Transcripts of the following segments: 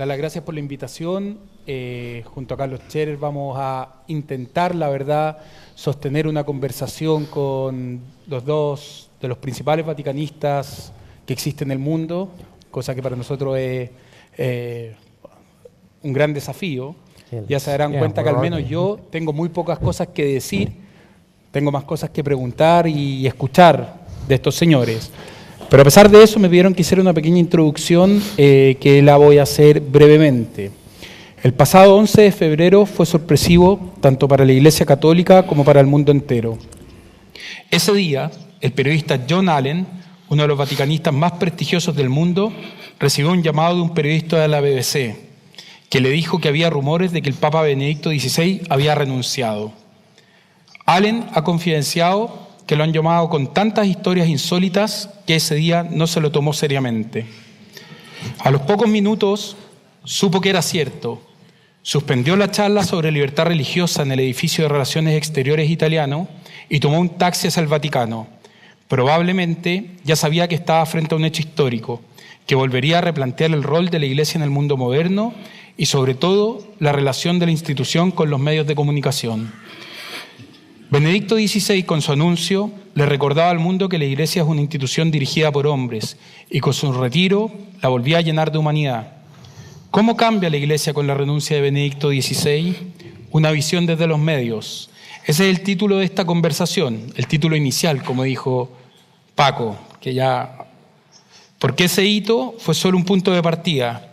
dar las gracias por la invitación. Junto a Carlos Scherer vamos a intentar, la verdad, sostener una conversación con los dos de los principales vaticanistas que existen en el mundo, cosa que para nosotros es un gran desafío. Ya se darán cuenta que al menos yo tengo muy pocas cosas que decir, tengo más cosas que preguntar y escuchar de estos señores. Pero a pesar de eso me pidieron que hiciera una pequeña introducción que la voy a hacer brevemente. El pasado 11 de febrero fue sorpresivo tanto para la Iglesia Católica como para el mundo entero. Ese día, el periodista John Allen, uno de los vaticanistas más prestigiosos del mundo, recibió un llamado de un periodista de la BBC, que le dijo que había rumores de que el Papa Benedicto XVI había renunciado. Allen ha confidenciado que lo han llamado con tantas historias insólitas que ese día no se lo tomó seriamente. A los pocos minutos supo que era cierto. Suspendió la charla sobre libertad religiosa en el edificio de Relaciones Exteriores italiano y tomó un taxi hacia el Vaticano. Probablemente ya sabía que estaba frente a un hecho histórico, que volvería a replantear el rol de la Iglesia en el mundo moderno y sobre todo la relación de la institución con los medios de comunicación. Benedicto XVI, con su anuncio, le recordaba al mundo que la Iglesia es una institución dirigida por hombres y con su retiro la volvía a llenar de humanidad. ¿Cómo cambia la Iglesia con la renuncia de Benedicto XVI? Una visión desde los medios. Ese es el título de esta conversación, el título inicial, como dijo Paco, porque ese hito fue solo un punto de partida.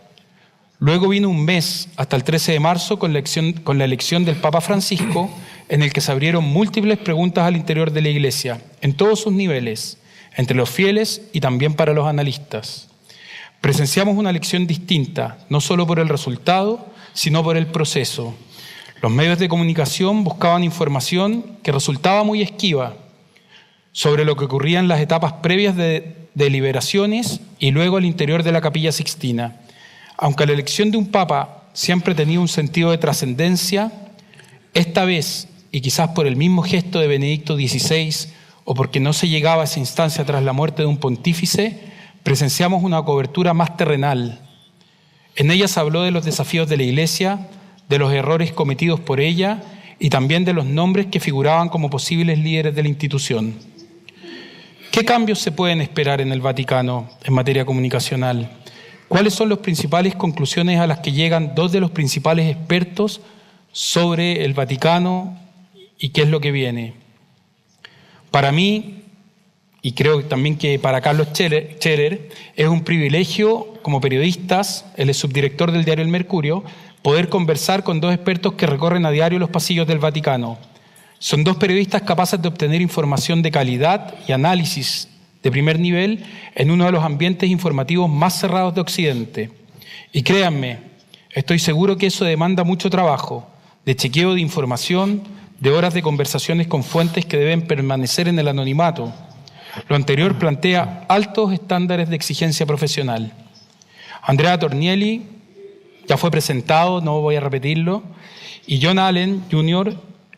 Luego vino un mes, hasta el 13 de marzo, con la elección del Papa Francisco, en el que se abrieron múltiples preguntas al interior de la Iglesia, en todos sus niveles, entre los fieles y también para los analistas. Presenciamos una elección distinta, no solo por el resultado, sino por el proceso. Los medios de comunicación buscaban información que resultaba muy esquiva sobre lo que ocurría en las etapas previas de deliberaciones y luego al interior de la Capilla Sixtina. Aunque la elección de un Papa siempre tenía un sentido de trascendencia, esta vez, y quizás por el mismo gesto de Benedicto XVI o porque no se llegaba a esa instancia tras la muerte de un pontífice, presenciamos una cobertura más terrenal. En ella se habló de los desafíos de la Iglesia, de los errores cometidos por ella y también de los nombres que figuraban como posibles líderes de la institución. ¿Qué cambios se pueden esperar en el Vaticano en materia comunicacional? ¿Cuáles son las principales conclusiones a las que llegan dos de los principales expertos sobre el Vaticano y qué es lo que viene? Para mí, y creo también que para Carlos Scherer, es un privilegio como periodistas, él es subdirector del diario El Mercurio, poder conversar con dos expertos que recorren a diario los pasillos del Vaticano. Son dos periodistas capaces de obtener información de calidad y análisis de primer nivel en uno de los ambientes informativos más cerrados de Occidente. Y créanme, estoy seguro que eso demanda mucho trabajo, de chequeo de información, de horas de conversaciones con fuentes que deben permanecer en el anonimato. Lo anterior plantea altos estándares de exigencia profesional. Andrea Tornielli ya fue presentado, no voy a repetirlo, y John Allen Jr.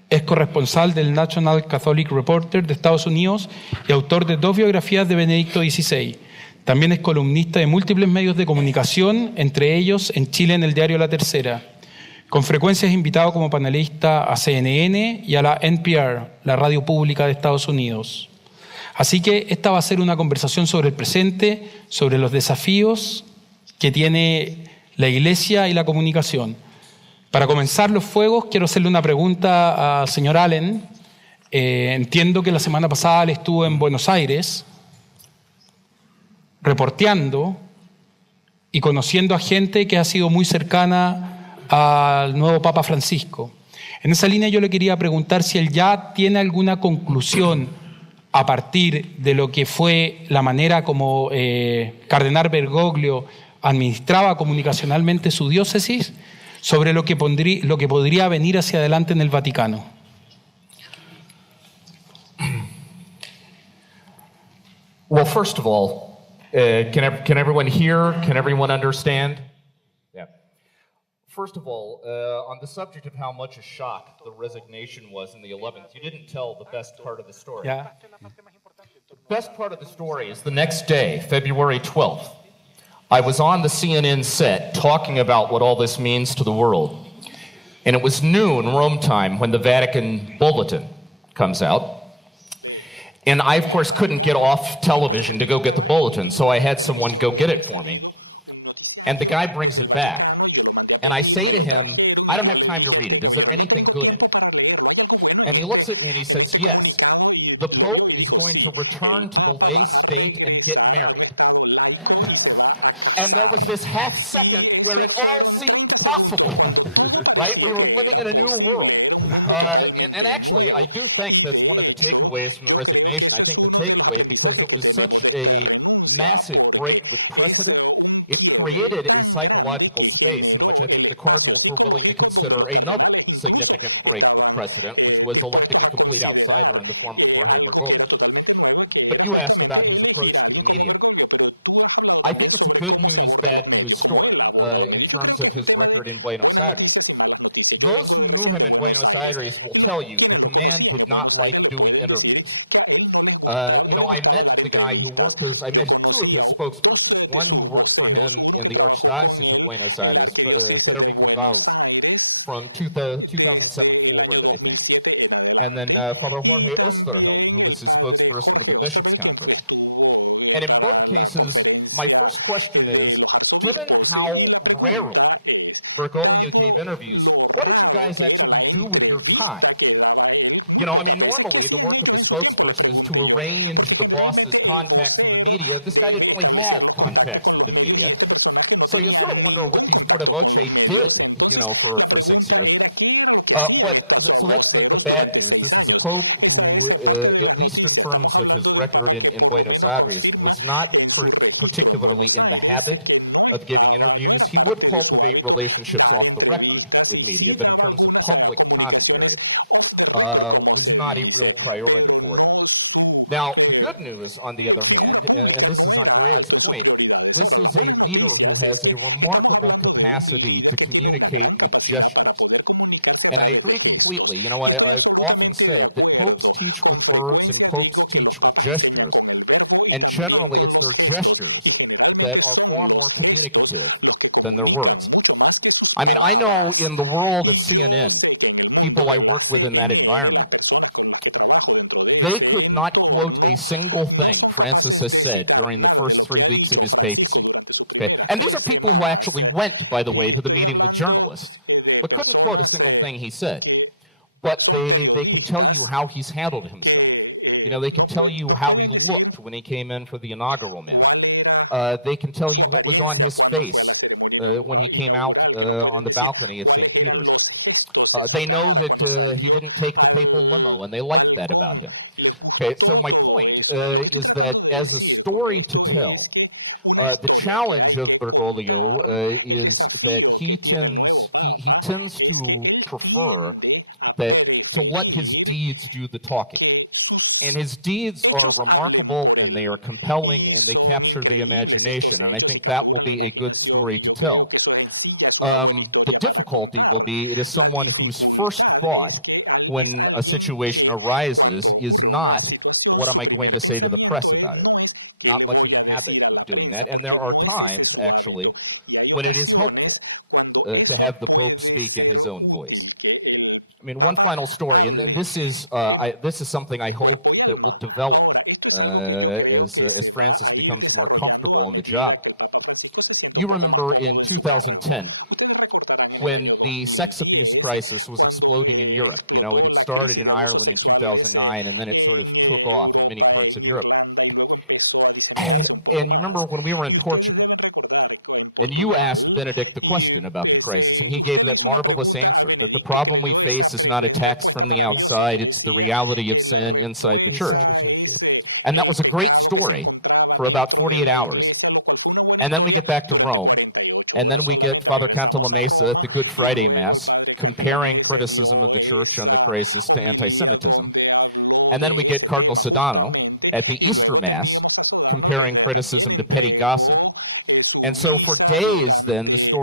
es corresponsal del National Catholic Reporter de Estados Unidos y autor de 2 biografías de Benedicto XVI. También es columnista de múltiples medios de comunicación, entre ellos en Chile en el diario La Tercera. Con frecuencia es invitado como panelista a CNN y a la NPR, la radio pública de Estados Unidos. Así que esta va a ser una conversación sobre el presente, sobre los desafíos que tiene la Iglesia y la comunicación. Para comenzar los fuegos, quiero hacerle una pregunta al señor Allen. Entiendo que la semana pasada él estuvo en Buenos Aires reporteando y conociendo a gente que ha sido muy cercana al nuevo Papa Francisco. En esa línea yo le quería preguntar si él ya tiene alguna conclusión a partir de lo que fue la manera como Cardenal Bergoglio administraba comunicacionalmente su diócesis, sobre lo que podría venir hacia adelante en el Vaticano. Well, first of all, can everyone hear? Can everyone understand? Yeah. First of all, on the subject of how much a shock the resignation was in the 11th, you didn't tell the best part of the story. Yeah. The best part of the story is the next day, February 12th. I was on the CNN set talking about what all this means to the world. And it was noon Rome time when the Vatican Bulletin comes out. And I, of course, couldn't get off television to go get the bulletin, so I had someone go get it for me. And the guy brings desde el it back. Vaticano, y yo lo mandé a pedir, me lo trajeron, y yo le dije a este caballero, no tengo tiempo para leerlo, ¿hay algo bueno en este comunicado? Y lo vio y dijo, sí, el Papa va a regresar a un estado laico y se va a casar. Y eso fueron 30 segundos, cuando todo parecía que era posible, era un mundo totalmente nuevo. Y de hecho, yo creo que eso es uno de los aprendizajes que tenemos de esta renuncia, porque es un quiebre tan grande que generó el espacio psicológico donde los cardenales incluso estaban dispuestos a considerar algo que era totalmente nuevo, que era justamente elegir a alguien como Bergoglio. Pero tú has hablado también sobre cómo se abordan los medios, cómo él aborda los medios. Yo creo que es un tema de buenas noticias y malas noticias. Yo vengo recién de Buenos Aires, y quienes lo conocían en Buenos Aires le pueden decir que a él no le gustaba dar entrevistas. Yo conocí a dos de sus voceros, uno que trabajó con él en la Arquidiócesis de Buenos Aires desde el año 2007 en adelante, y también el padre Jorge Osterveld, quien estuvo para la conferencia de los arzobispos. Y la pregunta es, dado lo raro que era la entrevista que daba él, muy pocas veces, ¿qué hacían ellos en su tiempo? Les pregunté yo, porque generalmente el vocero debe establecer los contactos con los medios, y este personaje no tenía ningún contacto con los medios. Entonces la pregunta era, ¿qué era lo que hacían estos voceros durante 6 años? Esa es parte de las noticias. Estamos hablando de un papa que por lo menos confirma en su registro en Buenos Aires que no era parte de su hábito dar entrevistas, y sí daba algunas comunicaciones off the record, como se dice, pero no su figura pública no era alto en sus prioridades. Ahora, las buenas noticias es que estamos hablando de un líder que tiene una gran capacidad para poder comunicarse a través de gestos. Y estoy absolutamente de acuerdo. Con frecuencia digo que los papas enseñan con el verbo y también con los gestos. Y generalmente son los gestos los que comunican mucho más que sus palabras. Y yo sé que en el mundo de la CNN, las personas con las que trabajo dentro de ese entorno no son capaces de citar nada de lo que ha dicho Francisco durante sus primeras 3 semanas. Y estoy hablando de personas que son periodistas que nos pueden decir cuál era su apariencia cuando fue a la ceremonia inaugural, que nos pueden decir cuáles eran los gestos en su cara cuando salió al balcón. Les gustó todo eso. Lo que estoy tratando de decir con esto es que una historia que hay que contar, el desafío que tiene el nuevo Papa es que él tiende a preferir que sus hechos hablen por él. Y son increíbles estos hechos y capturan la imaginación, y yo creo que eso en sí ya es una buena historia para contar. La dificultad es que es alguien que cuando ocurre una situación, su primer pensamiento no es ¿qué le voy a decir a la prensa? Porque no es ese su hábito. Y hay ocasiones cuando eso puede ser útil, que el Papa hable en cuerpo y alma. Ahora, esto es algo que yo creo que se va a ir desarrollando a medida que el Papa Francisco se sienta un poco más cómodo en su cargo. Ustedes recordarán en el año 2010, cuando explotó la crisis de abusos sexuales en Europa, en Irlanda, y luego empezó a diseminarse un poco más. Y ustedes deben recordar que en Portugal, usted le hizo una pregunta a Benedicto que le dio esa respuesta maravillosa, que decía que la respuesta es el pecado que se encontraba dentro de la iglesia, lo cual fue una buena historia durante 48 horas solamente. Regresamos a Roma, y luego el padre Cantelonese dio esa homilía donde habló de ese tema justamente, y luego teníamos a Sodano, que también entregó su misa durante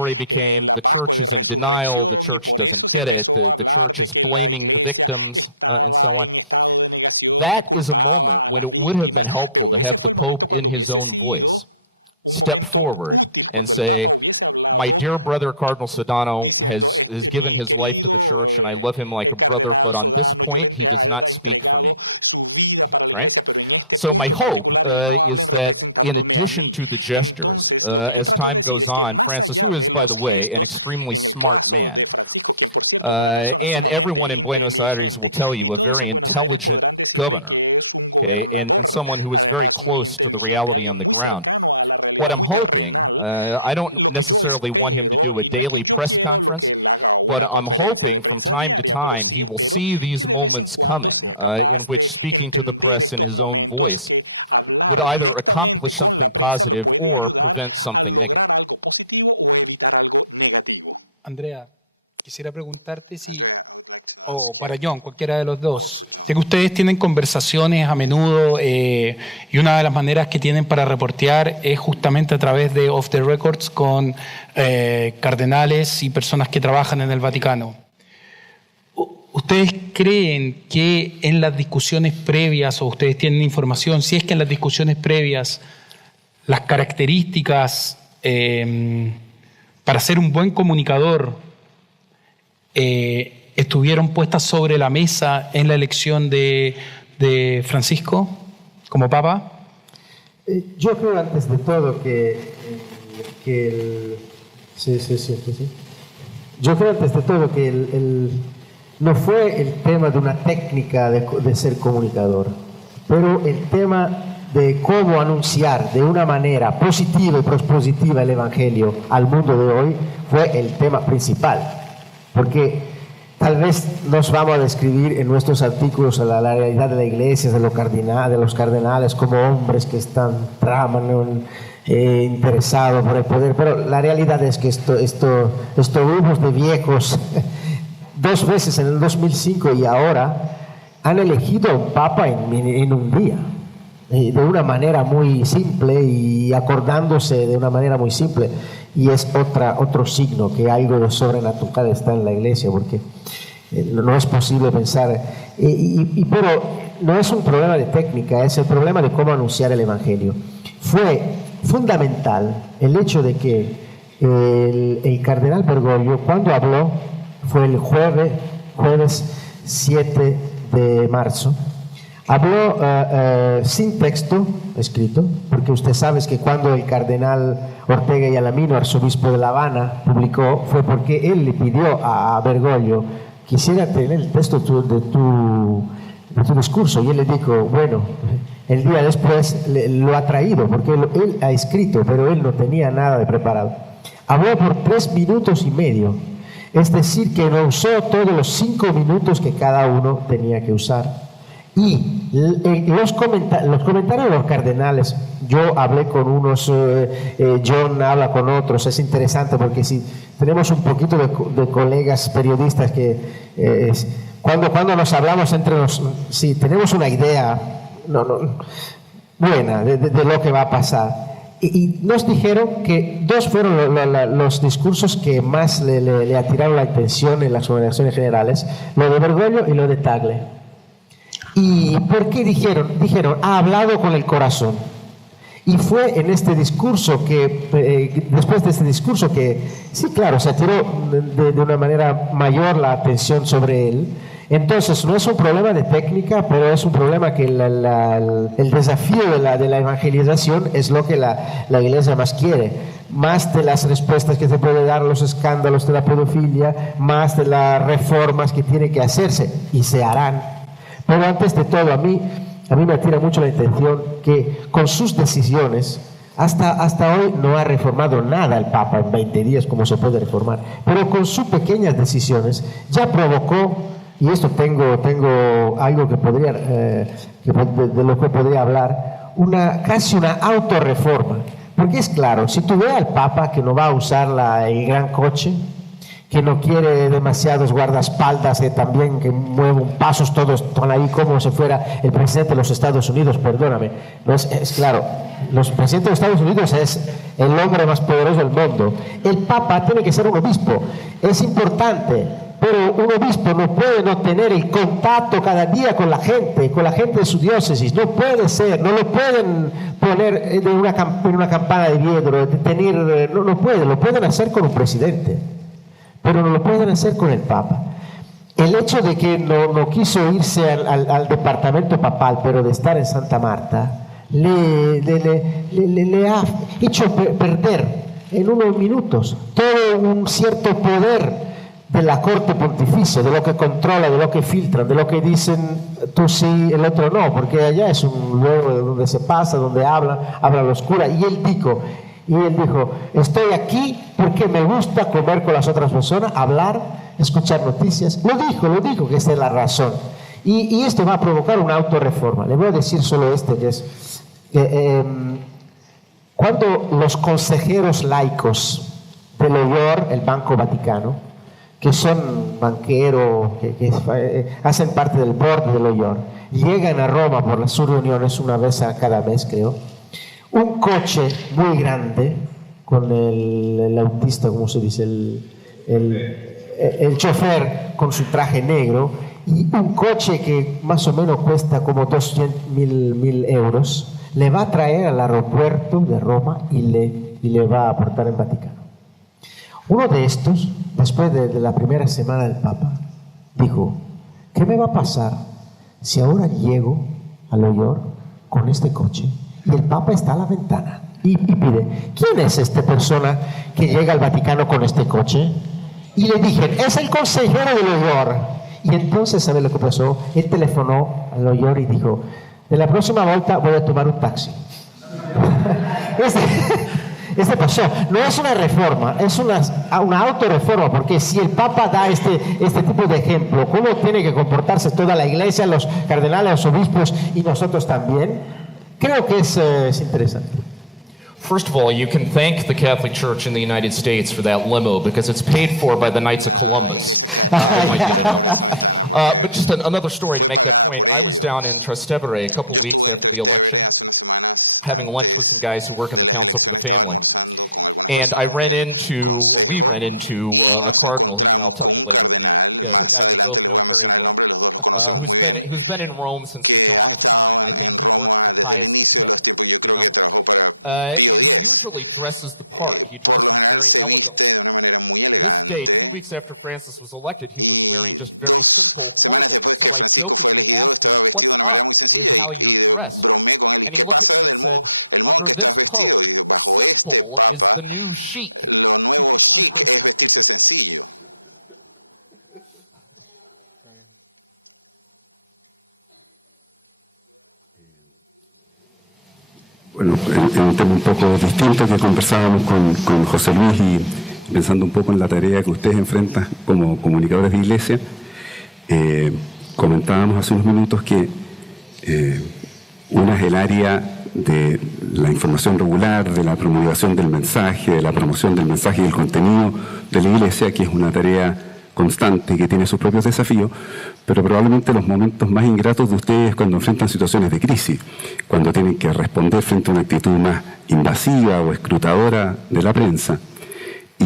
la Pascua de Resurrección, y por eso se empezó a hablar de que la iglesia estaba en estado de negación, que culpaba a las víctimas, pero ese fue el momento cuando hubiese sido un momento útil cuando el Papa hubiese hablado diciendo, mi querido cardenal Sodano, yo le he entregado su vida para la iglesia, pero en este punto en particular él no habla representándome a mí. Entonces, lo que yo trato de decir es que más allá de los gestos, en el caso de Francisco, quien por cierto es una persona sumamente inteligente, y todos en Buenos Aires podrán decirle que es un gobernador, además muy inteligente, alguien muy cercano a la realidad, muy terrenal. Lo que yo espero, y no es que yo quiero lo que él haga una conferencia de prensa diaria, pero sí espero que de vez en cuando sea capaz de entender estos momentos, que hablar directamente con la prensa lo puede ayudar a lograr algo positivo o evitar algo negativo. Andrea, quisiera preguntarte si, Andrea, I would like to ask o para you, John, cualquiera de los or dos, for John. sé que ustedes tienen conversaciones a menudo y una de las maneras que tienen para reportear es justamente a través de Off the Records con cardenales y personas que trabajan en el Vaticano. ¿Ustedes creen que en las discusiones previas, o ustedes tienen información, si es que en las discusiones previas las características para ser un buen comunicador estuvieron puestas sobre la mesa en la elección de Francisco como Papa? Yo creo antes de todo que Yo creo antes de todo que no fue el tema de una técnica de ser comunicador, pero el tema de cómo anunciar de una manera positiva y propositiva el Evangelio al mundo de hoy fue el tema principal. Porque tal vez nos vamos a describir en nuestros artículos a la realidad de la iglesia, de los cardenales como hombres que traman interesados por el poder, pero la realidad es que estos grupos de viejos, 2 veces en el 2005 y ahora, han elegido a un papa en un día, de una manera muy simple y acordándose de una manera muy simple. Y es otro signo que algo de sobrenatural está en la iglesia, porque no es posible pensar. Pero no es un problema de técnica, es el problema de cómo anunciar el Evangelio. Fue fundamental el hecho de que el cardenal Bergoglio, cuando habló, fue el jueves 7 de marzo, habló sin texto escrito, porque usted sabe que cuando el cardenal Ortega y Alamino, arzobispo de La Habana, publicó, fue porque él le pidió a Bergoglio, quisiera tener el texto de tu discurso, y él le dijo, bueno, el día después lo ha traído, porque él ha escrito, pero él no tenía nada de preparado. Habló por 3 minutos y medio, es decir, que no usó todos los 5 minutos que cada uno tenía que usar. Y los comentarios de los cardenales, yo hablé con unos, John habla con otros, es interesante porque si tenemos un poquito de colegas periodistas que cuando nos hablamos entre nosotros, si tenemos una idea buena de lo que va a pasar. Y nos dijeron que 2 fueron los discursos que más le atiraron la atención en las congregaciones generales, lo de Bergoglio y lo de Tagle. ¿Y por qué dijeron? Ha hablado con el corazón. Y fue en este discurso después de este discurso que, sí, claro, se atiró de una manera mayor la atención sobre él. Entonces, no es un problema de técnica, pero es un problema que el desafío de la evangelización es lo que la iglesia más quiere. Más de las respuestas que se puede dar a los escándalos de la pedofilia, más de las reformas que tienen que hacerse, y se harán. Pero antes de todo, a mí me atira mucho la atención que con sus decisiones, hasta hoy no ha reformado nada el Papa en 20 días como se puede reformar, pero con sus pequeñas decisiones ya provocó, y esto tengo algo que podría, de lo que podría hablar, casi una autorreforma. Porque es claro, si tú ves al Papa que no va a usar el gran coche, que no quiere demasiados guardaespaldas, también que mueven pasos, todos están ahí como si fuera el presidente de los Estados Unidos, perdóname. No es claro, el presidente de los Estados Unidos es el hombre más poderoso del mundo. El Papa tiene que ser un obispo, es importante, pero un obispo no puede no tener el contacto cada día con la gente de su diócesis. No puede ser, no lo pueden poner en una campana de vidrio, no puede, lo pueden hacer con un presidente, pero no lo pueden hacer con el Papa. El hecho de que no quiso irse al departamento papal, pero de estar en Santa Marta, le ha hecho perder en unos minutos todo un cierto poder de la corte pontificia, de lo que controla, de lo que filtran, de lo que dicen tú sí, el otro no, porque allá es un lugar donde se pasa, donde habla los curas. Y él dijo, estoy aquí porque me gusta comer con las otras personas, hablar, escuchar noticias. Lo dijo que esta es la razón. Y esto va a provocar una autorreforma. Le voy a decir solo que es que cuando los consejeros laicos del OIOR, el Banco Vaticano, que son banqueros, que hacen parte del board del OIOR, llegan a Roma por las sus reuniones una vez a cada mes, creo, un coche muy grande con el autista, ¿cómo se dice? El chofer con su traje negro, y un coche que más o menos cuesta como 200.000 euros, le va a traer al aeropuerto de Roma y le va a aportar en Vaticano. Uno de estos, después de la primera semana del Papa, dijo, ¿qué me va a pasar si ahora llego a Nueva York con este coche y el Papa está a la ventana y pide, ¿quién es esta persona que llega al Vaticano con este coche? Y le dije, es el consejero de Nueva York. Y entonces, ¿sabe lo que pasó? Él telefonó a Nueva York y dijo, de la próxima vuelta voy a tomar un taxi. Este pasó. No es una reforma, es una autorreforma, porque si el Papa da este tipo de ejemplo, cómo tiene que comportarse toda la Iglesia, los cardenales, los obispos y nosotros también, creo que es interesante. First of all, you can thank the Catholic Church in the United States for that limo because it's paid for by the Knights of La Columbus. Iglesia Católica por esa ventana, porque fue pagada por ellos. Yo estuve en Trastevere hace unas semanas antes de las elecciones, estaba almorzando con algunas personas del consejo y nos encontramos con un cardenal, más adelante les voy a mencionar el nombre, los dos los conocemos muy bien, que ha estado en Roma desde el inicio de los tiempos. Yo creo que trabajó para Pío X. Por lo general se viste de una manera muy elegante y 2 semanas después que Francisco fue elegido estaba vestido de una manera muy sencilla y bromeé con él. ¿Y qué pasa el modo en que estás vestido? Y bajo este Papa lo nuevo chic es vestirse sencillo. Bueno, en un tema un poco distinto que conversábamos con José Luis y pensando un poco en la tarea que ustedes enfrentan como comunicadores de iglesia, comentábamos hace unos minutos que una es el área de la información regular, de la promulgación del mensaje, de la promoción del mensaje y del contenido de la iglesia, que es una tarea constante que tiene sus propios desafíos, pero probablemente los momentos más ingratos de ustedes cuando enfrentan situaciones de crisis, cuando tienen que responder frente a una actitud más invasiva o escrutadora de la prensa. Y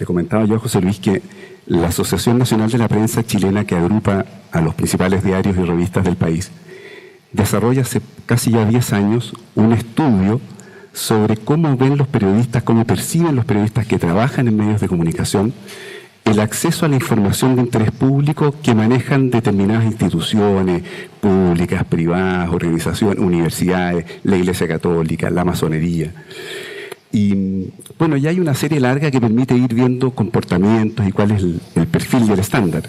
le comentaba yo a José Luis que la Asociación Nacional de la Prensa Chilena, que agrupa a los principales diarios y revistas del país, desarrolla hace casi ya 10 años un estudio sobre cómo ven los periodistas, cómo perciben los periodistas que trabajan en medios de comunicación el acceso a la información de interés público que manejan determinadas instituciones públicas, privadas, organizaciones, universidades, la Iglesia Católica, la masonería. Y bueno, ya hay una serie larga que permite ir viendo comportamientos y cuál es el perfil del estándar.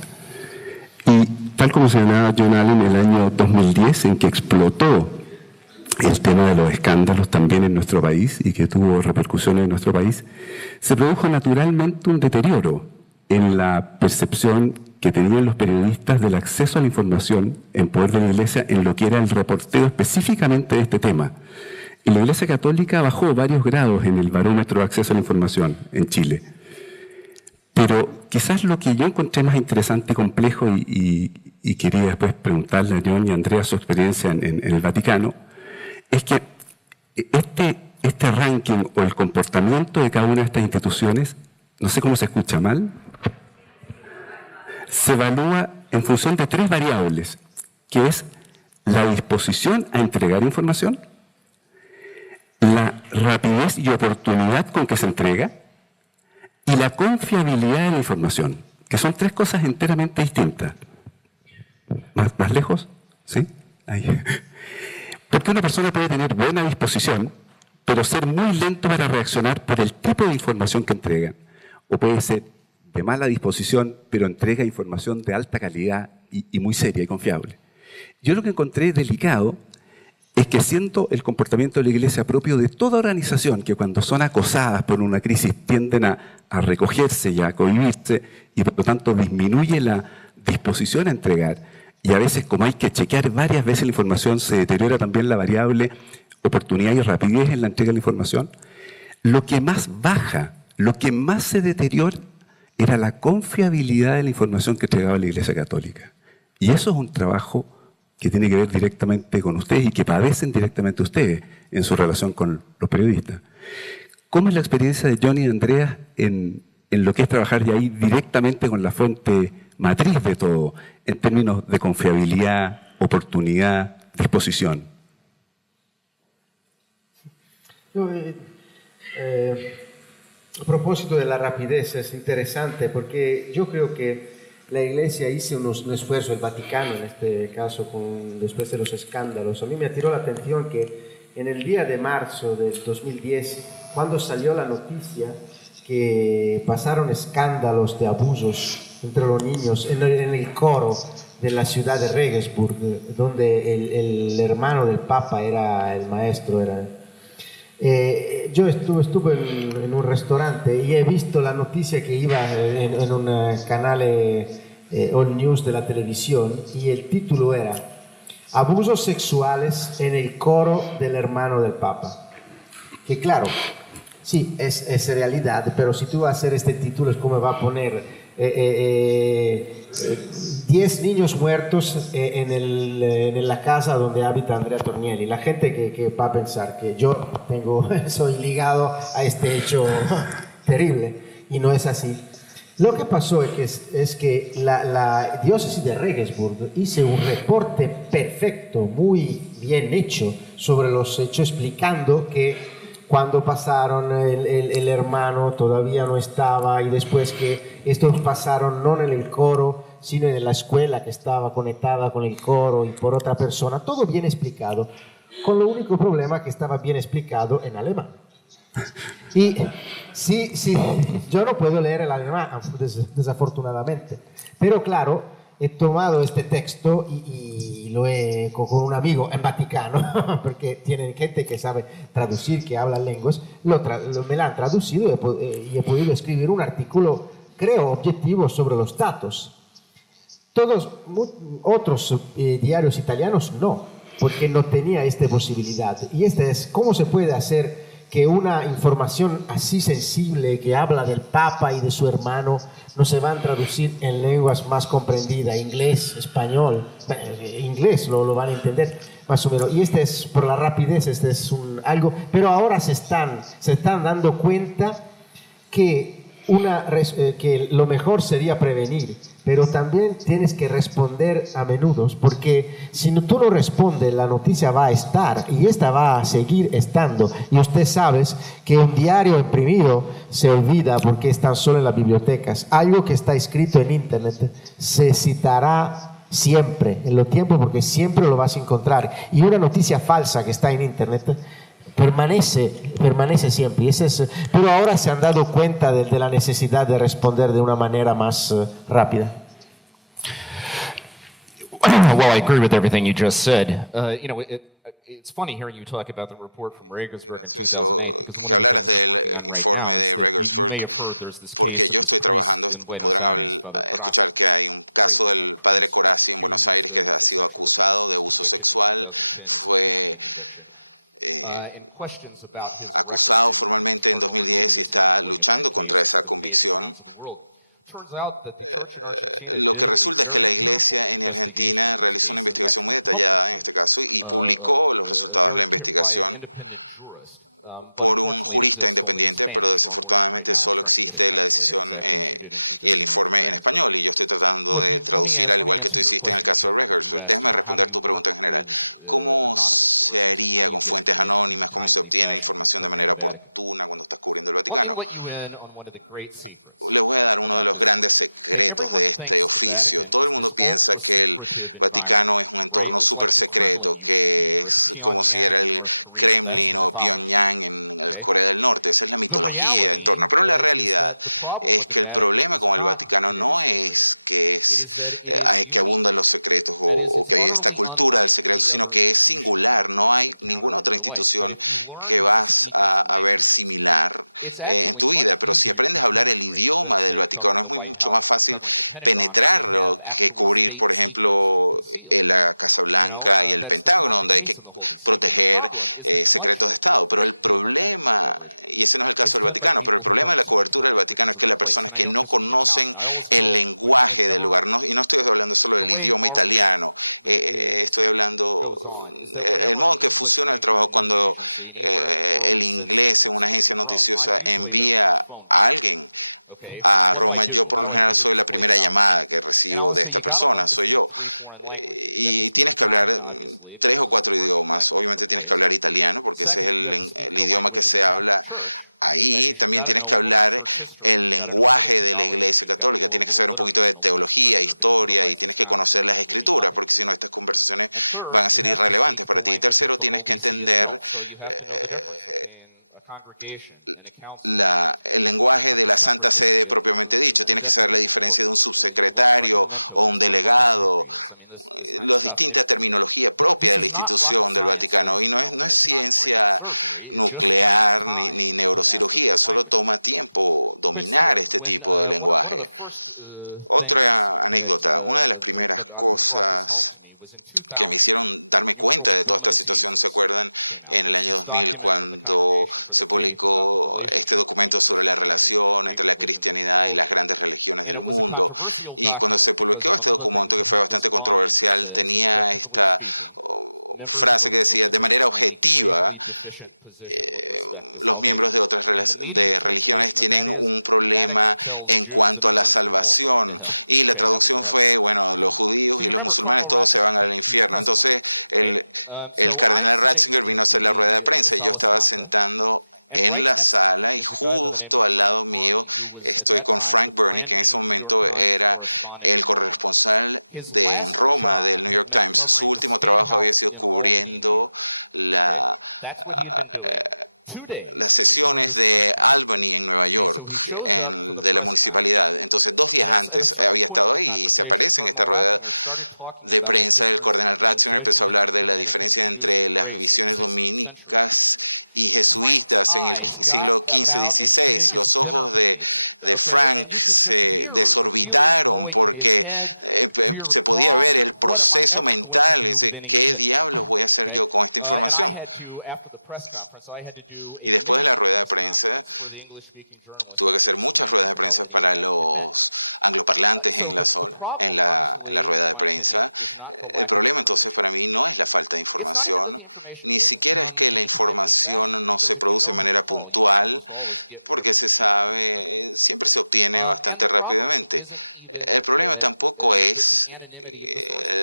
Y tal como señalaba John Allen en el año 2010, en que explotó el tema de los escándalos también en nuestro país y que tuvo repercusiones en nuestro país, se produjo naturalmente un deterioro en la percepción que tenían los periodistas del acceso a la información en poder de la Iglesia en lo que era el reporteo específicamente de este tema. Y la Iglesia Católica bajó varios grados en el barómetro de acceso a la información en Chile. Pero quizás lo que yo encontré más interesante y complejo, y quería después preguntarle a John y a Andrea su experiencia en el Vaticano, es que este ranking o el comportamiento de cada una de estas instituciones, no sé cómo se escucha mal. se evalúa en función de 3 variables, que es la disposición a entregar información, la rapidez y oportunidad con que se entrega y la confiabilidad de la información, que son 3 cosas enteramente distintas. ¿Más lejos? ¿Sí? Ahí. Porque una persona puede tener buena disposición, pero ser muy lento para reaccionar por el tipo de información que entrega. O puede ser de mala disposición, pero entrega información de alta calidad y muy seria y confiable. Yo lo que encontré delicado es que, siendo el comportamiento de la Iglesia propio de toda organización, que cuando son acosadas por una crisis tienden a recogerse y a cohibirse, y por lo tanto disminuye la disposición a entregar, y a veces, como hay que chequear varias veces la información, se deteriora también la variable oportunidad y rapidez en la entrega de la información. Lo que más baja, lo que más se deteriora, era la confiabilidad de la información que entregaba la Iglesia Católica. Y eso es un trabajo que tiene que ver directamente con ustedes y que padecen directamente ustedes en su relación con los periodistas. ¿Cómo es la experiencia de Johnny y Andreas en lo que es trabajar ya ahí directamente con la fuente matriz de todo, en términos de confiabilidad, oportunidad, disposición? A propósito de la rapidez, es interesante porque yo creo que la Iglesia hizo un esfuerzo, el Vaticano en este caso, después de los escándalos. A mí me atiró la atención que en el día de marzo del 2010, cuando salió la noticia que pasaron escándalos de abusos entre los niños en el coro de la ciudad de Regensburg, donde el hermano del Papa era el maestro. Yo estuve en un restaurante y he visto la noticia que iba en un canal All News de la televisión, y el título era "Abusos sexuales en el coro del hermano del Papa". Que claro, sí, es realidad, pero si tú vas a hacer este título es como va a poner 10 niños muertos en la casa donde habita Andrea Tornielli. La gente que va a pensar que yo soy ligado a este hecho terrible, y no es así. Lo que pasó es que la diócesis de Regensburg hizo un reporte perfecto, muy bien hecho, sobre los hechos, explicando que cuando pasaron el hermano todavía no estaba, y después que estos pasaron no en el coro, sino en la escuela que estaba conectada con el coro y por otra persona. Todo bien explicado, con lo único problema que estaba bien explicado en alemán. Y sí, yo no puedo leer el alemán, desafortunadamente, pero claro, he tomado este texto y lo he con un amigo en Vaticano, porque tienen gente que sabe traducir, que habla lenguas, me la han traducido y he podido escribir un artículo, creo, objetivo sobre los datos. Todos otros diarios italianos no, porque no tenía esta posibilidad. Y esta es cómo se puede hacer que una información así sensible, que habla del Papa y de su hermano, no se van a traducir en lenguas más comprendidas, inglés, español. Inglés lo van a entender más o menos. Y este es por la rapidez, este es algo, pero ahora se están dando cuenta que lo mejor sería prevenir, pero también tienes que responder a menudo, porque si tú no respondes, la noticia va a estar y esta va a seguir estando. Y usted sabe que un diario imprimido se olvida porque están solo en las bibliotecas. Algo que está escrito en internet se citará siempre en los tiempos, porque siempre lo vas a encontrar. Y una noticia falsa que está en internet permanece siempre. Pero ahora se han dado cuenta de la necesidad de responder de una manera más rápida. Well, I agree with everything you just said. It's funny hearing you talk about the report from Regensburg. Es gracioso que hablaras del informe de Regensburg, porque yo estoy trabajando, podrán escuchar que hay un caso del padre Corazzi en Buenos Aires que ha sido acusado de abuso sexual, fue acusado formalmente en 2010 y está luchando contra esa convicción. Lo que resulta es que la Iglesia en Argentina realizó una investigación muy detallada en este caso y publicó los resultados de la investigación por un jurista independiente, pero desafortunadamente solo existe la decisión y el informe en español, y yo estoy tratando de traducir al igual que tú hiciste en el caso de Records. Déjame responder tu pregunta en general. ¿Cómo se haría con fuentes anónimas? ¿Cómo se obtiene información de manera oportuna cuando estás cubriendo el Vaticano? Les voy a dar uno de los grandes secretos de este oficio. Todo el mundo piensa que el Vaticano es un entorno súper secreto, que es como si era el Kremlin o Pyongyang en el Corea del Norte. Esa es la mitología en torno. Pero la realidad es que el problema con el Vaticano no es que abundan los secretos o que hay esta cultura del secreto, sino que es singular. No hay ninguna otra institución que vas a ver similar en tu vida. Pero si aprendes a hablar el idioma del Vaticano, es mucho más fácil penetrarlo que cubrir, por ejemplo, la Casa Blanca y el Pentágono, donde hay que proteger secretos de Estado. Pero el problema, y ese no es el caso del Vaticano, pero el problema de la cobertura del Vaticano es que las personas que no conocen el lenguaje del lugar, y no estoy hablando solo del idioma italiano, estoy hablando el modo en que funciona el trabajo cuando el inglés en una agencia noticiosa envía a alguien a Roma. Yo por lo general soy la primera llamada que recibo de esta persona, soy yo. Y tienes que hablar 3 o 4 idiomas. Obviamente tienes que hablar italiano porque ese es el idioma que se habla ahí. También tienes que hablar el lenguaje de la Iglesia Católica. Tienes que saber un poquito de teología, historia, y tienes que conocer las escrituras, porque si no estas conversaciones van a ser irrelevantes para ti. Y tercero, tienes que entender el lenguaje de la Santa Sede propiamente dicho. Tienes que saber la diferencia de un subsecretario o un delegado, la distinta terminología propia de la institución del Vaticano. Y no es ciencia nuclear ni neurocirugía, solo toma tiempo dominar este tipo de lenguaje. Otra anécdota, una de las primeras cosas que me hicieron darme cuenta de toda esta situación, ¿se acuerdan? En el año 2000, cuando se publicó este documento sobre la relación entre la cristianidad y las grandes religiones del mundo. Y cuando se publicó este documento, que fue bastante controversial, tenía esta frase que decía, de manera objetiva, los miembros de otras religiones tienen un problema en cuanto a la salvación. Y la traducción fue, bueno, los judíos y los musulmanes todos se van al infierno. Entonces el cardenal Ratzinger vino a hacer la rueda de prensa y yo estaba sentando en la sala y justo al lado mío estoy con Frank Burney, que en ese momento era el corresponsal en Roma del New York Times. Su último trabajo había sido cubriendo las sesiones de Albany en Nueva York, de la municipalidad. Entonces, 2 días antes había estado ahí y se aparece en esta rueda de prensa. El cardenal Ratzinger empezó a hablar de la diferencia entre las visiones dominicas y jesuitas en el siglo XV-XVI. Los ojos de Frank se desorbitaron porque se podía ver el proceso mental. Dice, ¿qué diablos voy a hacer yo con esta información? Y después de la rueda de prensa, tuve que hacer muchas ruedas de prensa para los angloparlantes en la rueda de prensa. El problema entonces para mí no es la falta de información, ni siquiera es que la información no se produce de manera puntual, porque se sabe, siempre se obtiene bastante rápidamente. El problema tampoco es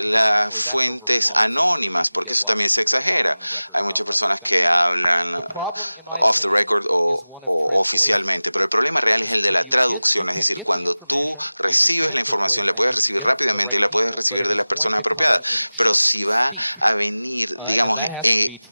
las fuentes anónimas, porque eso también se exagera. Hay muchas personas que hablan off the record o oficialmente, pero el problema real es el de la traducción, es decir, cuando tú recibes la información, la puedes recibir rápidamente y la puedes recibir de las personas apropiadas, pero si va a venir, digamos,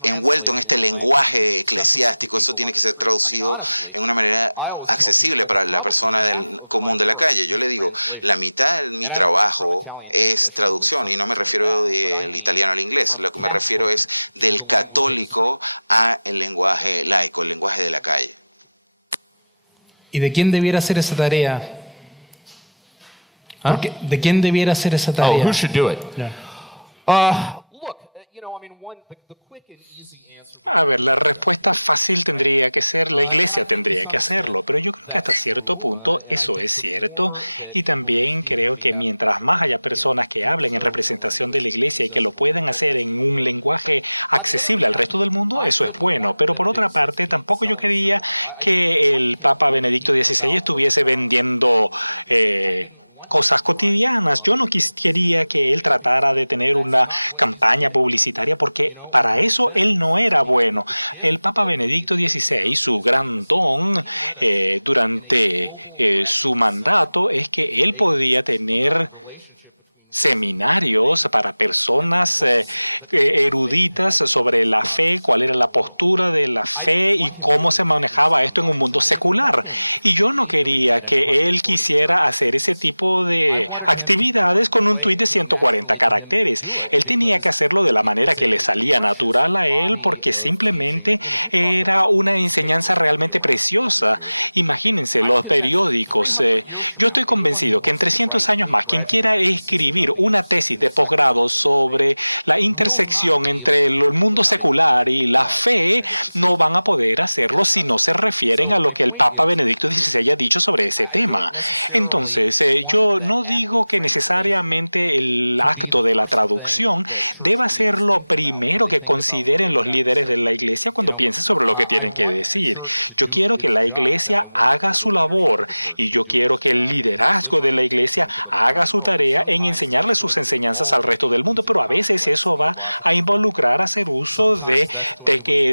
envuelto en este lenguaje eclesiástico, eso tiene que ser traducido en una manera accesible para la persona común de la calle. Yo le digo, la mitad de mi trabajo es traducción, y no me refiero del italiano al inglés, lo que me refiero es del católico al lenguaje laico, el lenguaje de la calle. ¿Y de quién debiera hacer esa tarea? ¿De quién debiera hacer esa tarea? Oh, who should do it? Yeah. A ver, la respuesta fácil tendría que ser la iglesia tendría que hacerlo, pero yo creo que hasta cierto punto eso es cierto y también creo que mientras más haya personas que hablen en representación de la iglesia y que lo puedan hacer en un lenguaje accesible al resto del mundo, eso es bueno. Pero por otra parte, tampoco yo quería que el Papa Benedicto XVI estuviese vendiendo cosas cotidianas. Yo no quería que él tratara de tener una campaña publicitaria porque para eso él no era bueno. El Papa Benedicto XVI, su gran don durante su mandato es que él podía tener seminarios para personas eruditas sobre la fe, cuál era la postura de la fe y cómo se manejaba esto en un mundo secular. Y yo no quería que él quisiera hacer ese tipo de actividades con un tuit de 140 caracteres. Él tenía que hacerlo de la manera que le salía natural a él porque simplemente era una enseñanza realmente preciosa. Imagínense, los periódicos. Yo estoy convencido que en 300 años más, quien quiera escribir una tesis de posgrado sobre la intersección entre el mundo secular y la fe, no van a poder hacerlo si no se refieren a lo que el Papa Benedicto XVI ha dicho sobre ese tema. Entonces, yo no digo que necesariamente el acto de la traducción deba ser lo primero que consideren los líderes de la iglesia cuando piensen sobre lo que tienen que decir. Yo quiero que la iglesia haga su labor y yo quiero que el liderazgo de la iglesia haga su tarea en enseñarle sus enseñanzas al resto del mundo, pero a veces eso va a involucrar hacer uso de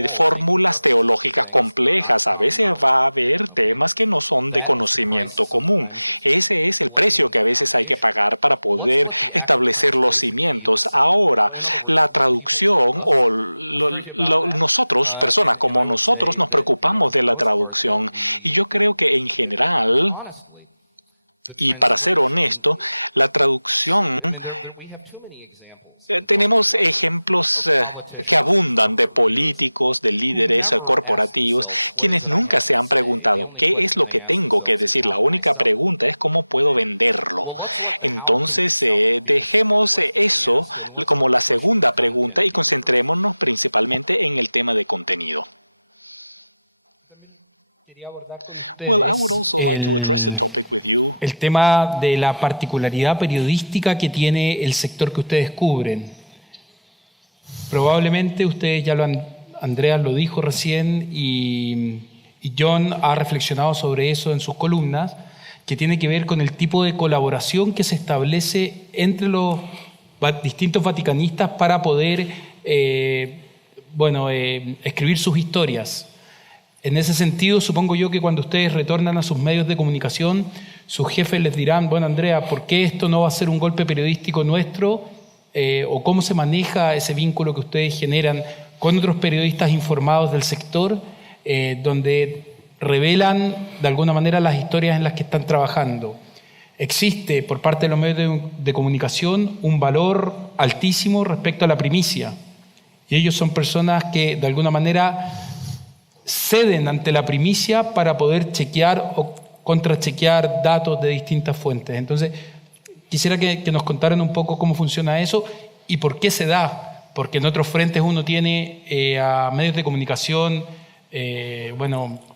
fórmulas teológicas complejas. A veces va a haber temas que no son de conocimiento común. Ese es el precio que a veces hay que pagar para poder establecer los cimientos. Ahora, la traducción o nosotros, personas como nosotros, nos preocupamos de la traducción y yo creo que en general, y para ser honesto, la traducción, tenemos ejemplos que abundan de políticos, de líderes corporativos, quienes nunca se han preguntado qué es lo que tengo que decir. La única pregunta es cómo puedo venderlo. Entonces, dejemos eso como la segunda pregunta y concentrémonos principalmente en el tema de contenido. Well, I would also like to address the topic with you. El tema de la particularidad periodística que tiene el sector que ustedes cubren. Probablemente ustedes ya Andreas lo dijo recién y John ha reflexionado sobre eso en sus columnas, que tiene que ver con el tipo de colaboración que se establece entre los distintos vaticanistas para poder escribir sus historias. En ese sentido, supongo yo que cuando ustedes retornan a sus medios de comunicación, sus jefes les dirán, bueno, Andrea, ¿por qué esto no va a ser un golpe periodístico nuestro? ¿O cómo se maneja ese vínculo que ustedes generan con otros periodistas informados del sector, donde revelan de alguna manera las historias en las que están trabajando? Existe por parte de los medios de comunicación un valor altísimo respecto a la primicia. Y ellos son personas que de alguna manera ceden ante la primicia para poder chequear o contrachequear datos de distintas fuentes. Entonces, quisiera que nos contaran un poco cómo funciona eso y por qué se da. Porque en otros frentes uno tiene a medios de comunicación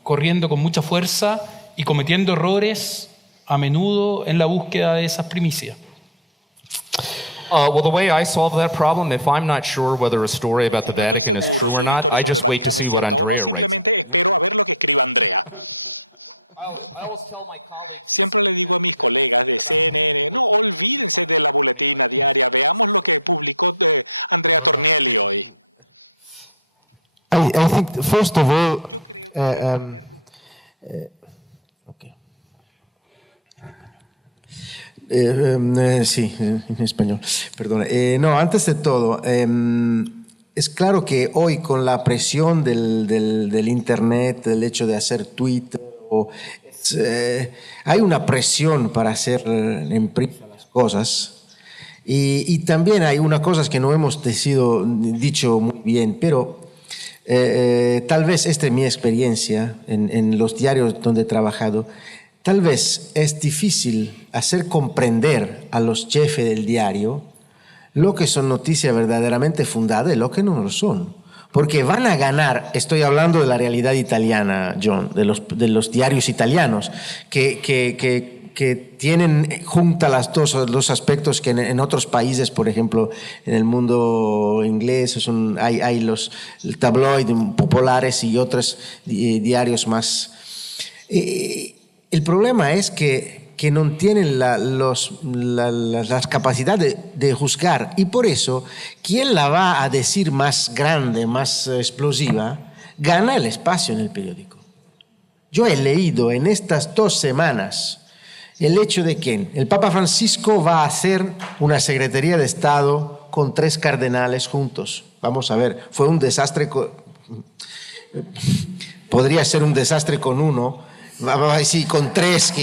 corriendo con mucha fuerza y cometiendo errores a menudo en la búsqueda de esas primicias. Well, the way I solve that problem, if I'm not sure whether a story about the Vatican is true or not, I just wait to see what Andrea writes. Simplemente espero a ver lo que escriba Andrea. Siempre le digo a mis colegas de CNN, no olvídense de la boletina diaria, veamos lo que publicó Andrea Tornielli hoy. I think, first of all, Yo creo que en primer lugar, sí, en español, perdón. No, antes de todo, es claro que hoy con la presión del Internet, del hecho de hacer Twitter, hay una presión para hacer en prisa las cosas y también hay unas cosas que no hemos dicho muy bien, pero tal vez esta es mi experiencia en los diarios donde he trabajado. Tal vez es difícil hacer comprender a los jefes del diario lo que son noticias verdaderamente fundadas y lo que no lo son. Porque van a ganar, estoy hablando de la realidad italiana, John, de los diarios italianos, que tienen juntas las dos aspectos que en otros países, por ejemplo, en el mundo inglés, hay los tabloides populares y otros diarios más. El problema es que no tienen las capacidades de juzgar, y por eso quien la va a decir más grande, más explosiva, gana el espacio en el periódico. Yo he leído en estas 2 semanas el hecho de que el Papa Francisco va a hacer una Secretaría de Estado con 3 cardenales juntos. Vamos a ver, fue un desastre, podría ser un desastre con 1, sí, con 3,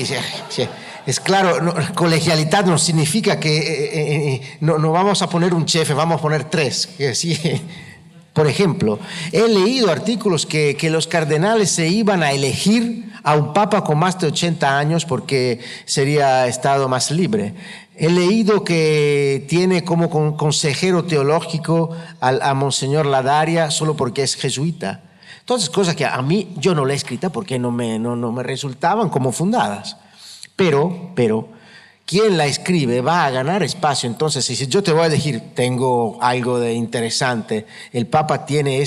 es claro, colegialidad no significa que no vamos a poner un jefe, vamos a poner 3. Sí. Por ejemplo, he leído artículos que los cardenales se iban a elegir a un papa con más de 80 años porque sería estado más libre. He leído que tiene como consejero teológico a Monseñor Ladaria solo porque es jesuita. Entonces, cosas que a mí yo no la he escrita porque no me resultaban como fundadas. Pero quien la escribe va a ganar espacio. Entonces, si yo te voy a decir, tengo algo de interesante, el Papa tiene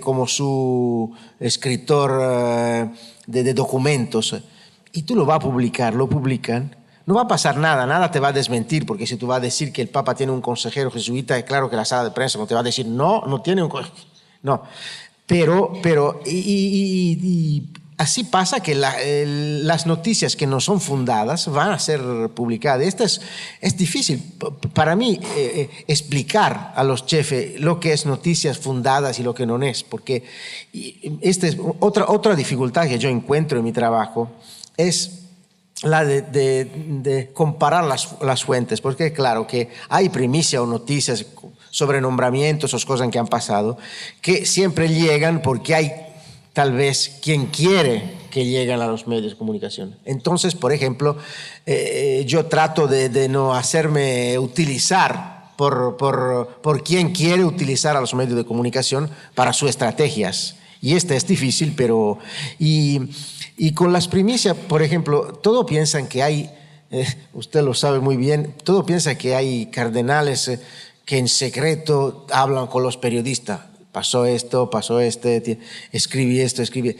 como su escritor de documentos, y tú lo vas a publicar, lo publican, no va a pasar nada te va a desmentir, porque si tú vas a decir que el Papa tiene un consejero jesuita, es claro que la sala de prensa no te va a decir, no tiene un consejero. No, pero así pasa que las noticias que no son fundadas van a ser publicadas. Es difícil para mí explicar a los jefes lo que es noticias fundadas y lo que no es, porque esta es otra dificultad que yo encuentro en mi trabajo, es la de comparar las fuentes, porque claro que hay primicia o noticias sobre nombramientos o cosas que han pasado que siempre llegan porque hay tal vez quien quiere que lleguen a los medios de comunicación. Entonces, por ejemplo, yo trato de no hacerme utilizar por quien quiere utilizar a los medios de comunicación para sus estrategias. Y es difícil, pero... Y con las primicias, por ejemplo, todos piensan que hay, usted lo sabe muy bien, todos piensan que hay cardenales que en secreto hablan con los periodistas. Pasó esto, escribí esto, escribí.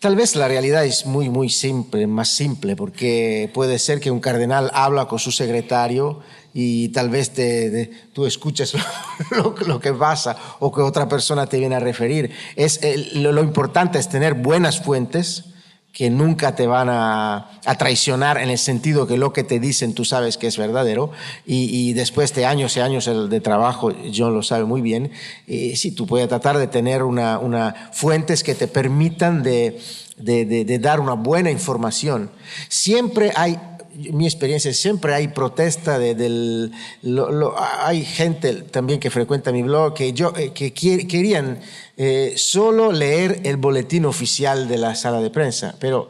Tal vez la realidad es muy simple, más simple, porque puede ser que un cardenal habla con su secretario y tal vez tú escuches lo que pasa o que otra persona te viene a referir. Lo importante es tener buenas fuentes que nunca te van a traicionar, en el sentido que lo que te dicen tú sabes que es verdadero, y después de años y años de trabajo, John lo sabe muy bien, sí, tú puedes tratar de tener fuentes que te permitan de dar una buena información. Siempre hay, mi experiencia, siempre hay protesta hay gente también que frecuenta mi blog que querían solo leer el boletín oficial de la sala de prensa, pero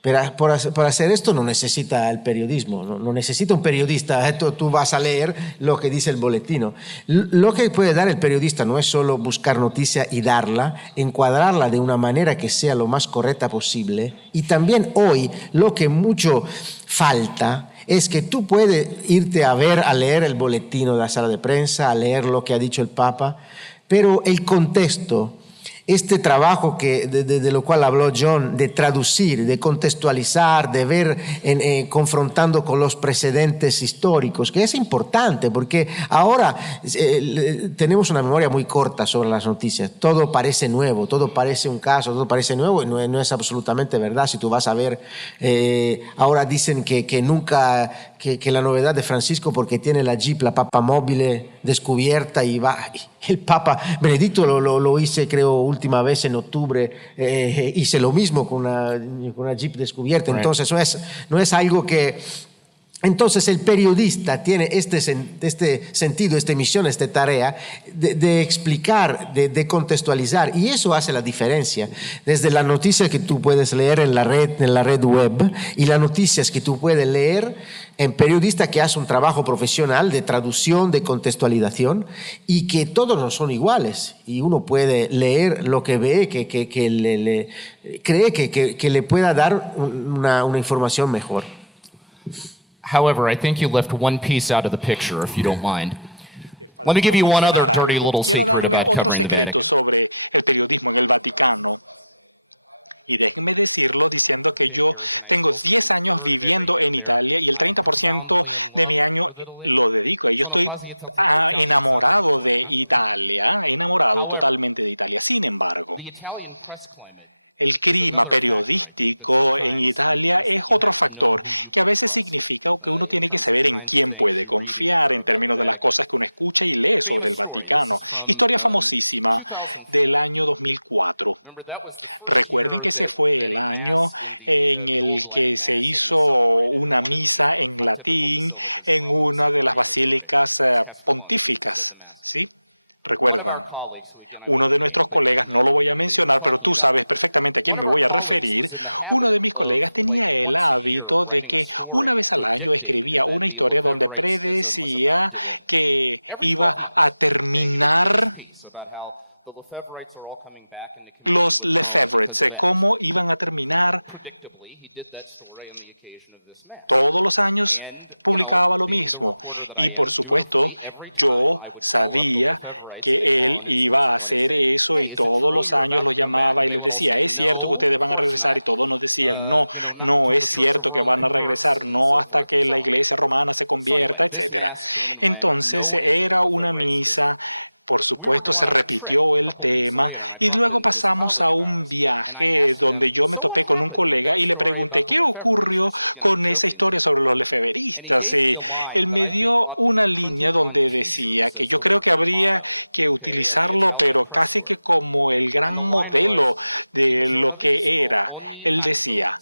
para hacer esto no necesita el periodismo, no necesita un periodista. Tú vas a leer lo que dice el boletín. Lo que puede dar el periodista no es solo buscar noticia y darla, encuadrarla de una manera que sea lo más correcta posible. Y también hoy lo que mucho falta es que tú puedes irte a leer el boletín de la sala de prensa, a leer lo que ha dicho el Papa, pero el contexto, este trabajo de lo cual habló John, de traducir, de contextualizar, de ver confrontando con los precedentes históricos, que es importante porque ahora tenemos una memoria muy corta sobre las noticias. Todo parece nuevo, todo parece un caso, todo parece nuevo, y no es absolutamente verdad. Si tú vas a ver, ahora dicen que nunca... Que la novedad de Francisco, porque tiene la Jeep, la Papa Móvil descubierta, y va el Papa Benedicto lo hice, creo, última vez en octubre, hice lo mismo con una Jeep descubierta. Entonces no es algo que Entonces el periodista tiene este sentido, esta misión, esta tarea de explicar, de contextualizar, y eso hace la diferencia. Desde las noticias que tú puedes leer en la red web y las noticias que tú puedes leer en periodista que hace un trabajo profesional de traducción, de contextualización, y que todos no son iguales. Y uno puede leer lo que ve, que cree que le pueda dar una información mejor. However, I think you left one piece out of the picture, if you don't mind. Let me give you one other dirty little secret about Quiero darle otro covering the secreto Vatican. sobre el periodismo en el Vaticano. Y déjenme decirlo diciendo que yo tengo 10 años viviendo en Italia y el 30% de mi año lo dedico. Y yo estoy enamorado de Italia, enamorado totalmente de Italia. Sin embargo, el clima periodístico en Italia es otro factor que a veces significa que uno tiene que saber en quién puede confiar en términos de las cosas que uno escucha y lee sobre el Vaticano. Historia famosísima del año 2004. Recuerden que ese fue el año en el que se hizo una misa en latín en una de las basílicas pontíficas, ¿sí? ¿Recuerdan? Uno de nuestros colegas, no lo voy a mencionar, pero tú sabes perfectamente a quién me voy a referir, uno de mis colegas tenía el hábito de que una vez al año escribía una historia donde predecía que iba a terminar los Lefevres, cómo iban a terminar. Todos los años publicaba lo mismo y por supuesto yo sabía que él iba a hacer eso y todos los años lo llamaba y les decía, es cierto que ustedes van a regresar, y todos nos decían, no, no es cierto que van a regresar, no hasta que la iglesia romana se convierta, etc. Entonces era una misa. Por supuesto, se repitió el tema y luego pasamos a un viaje donde yo me topé con un colega y le pregunté qué ocurrió con esa historia sobre los lefeveristas. Y él me dio una línea donde decía que yo creo que habría que utilizarlo, pero casi que como el gran modelo de lo que era. Él decía,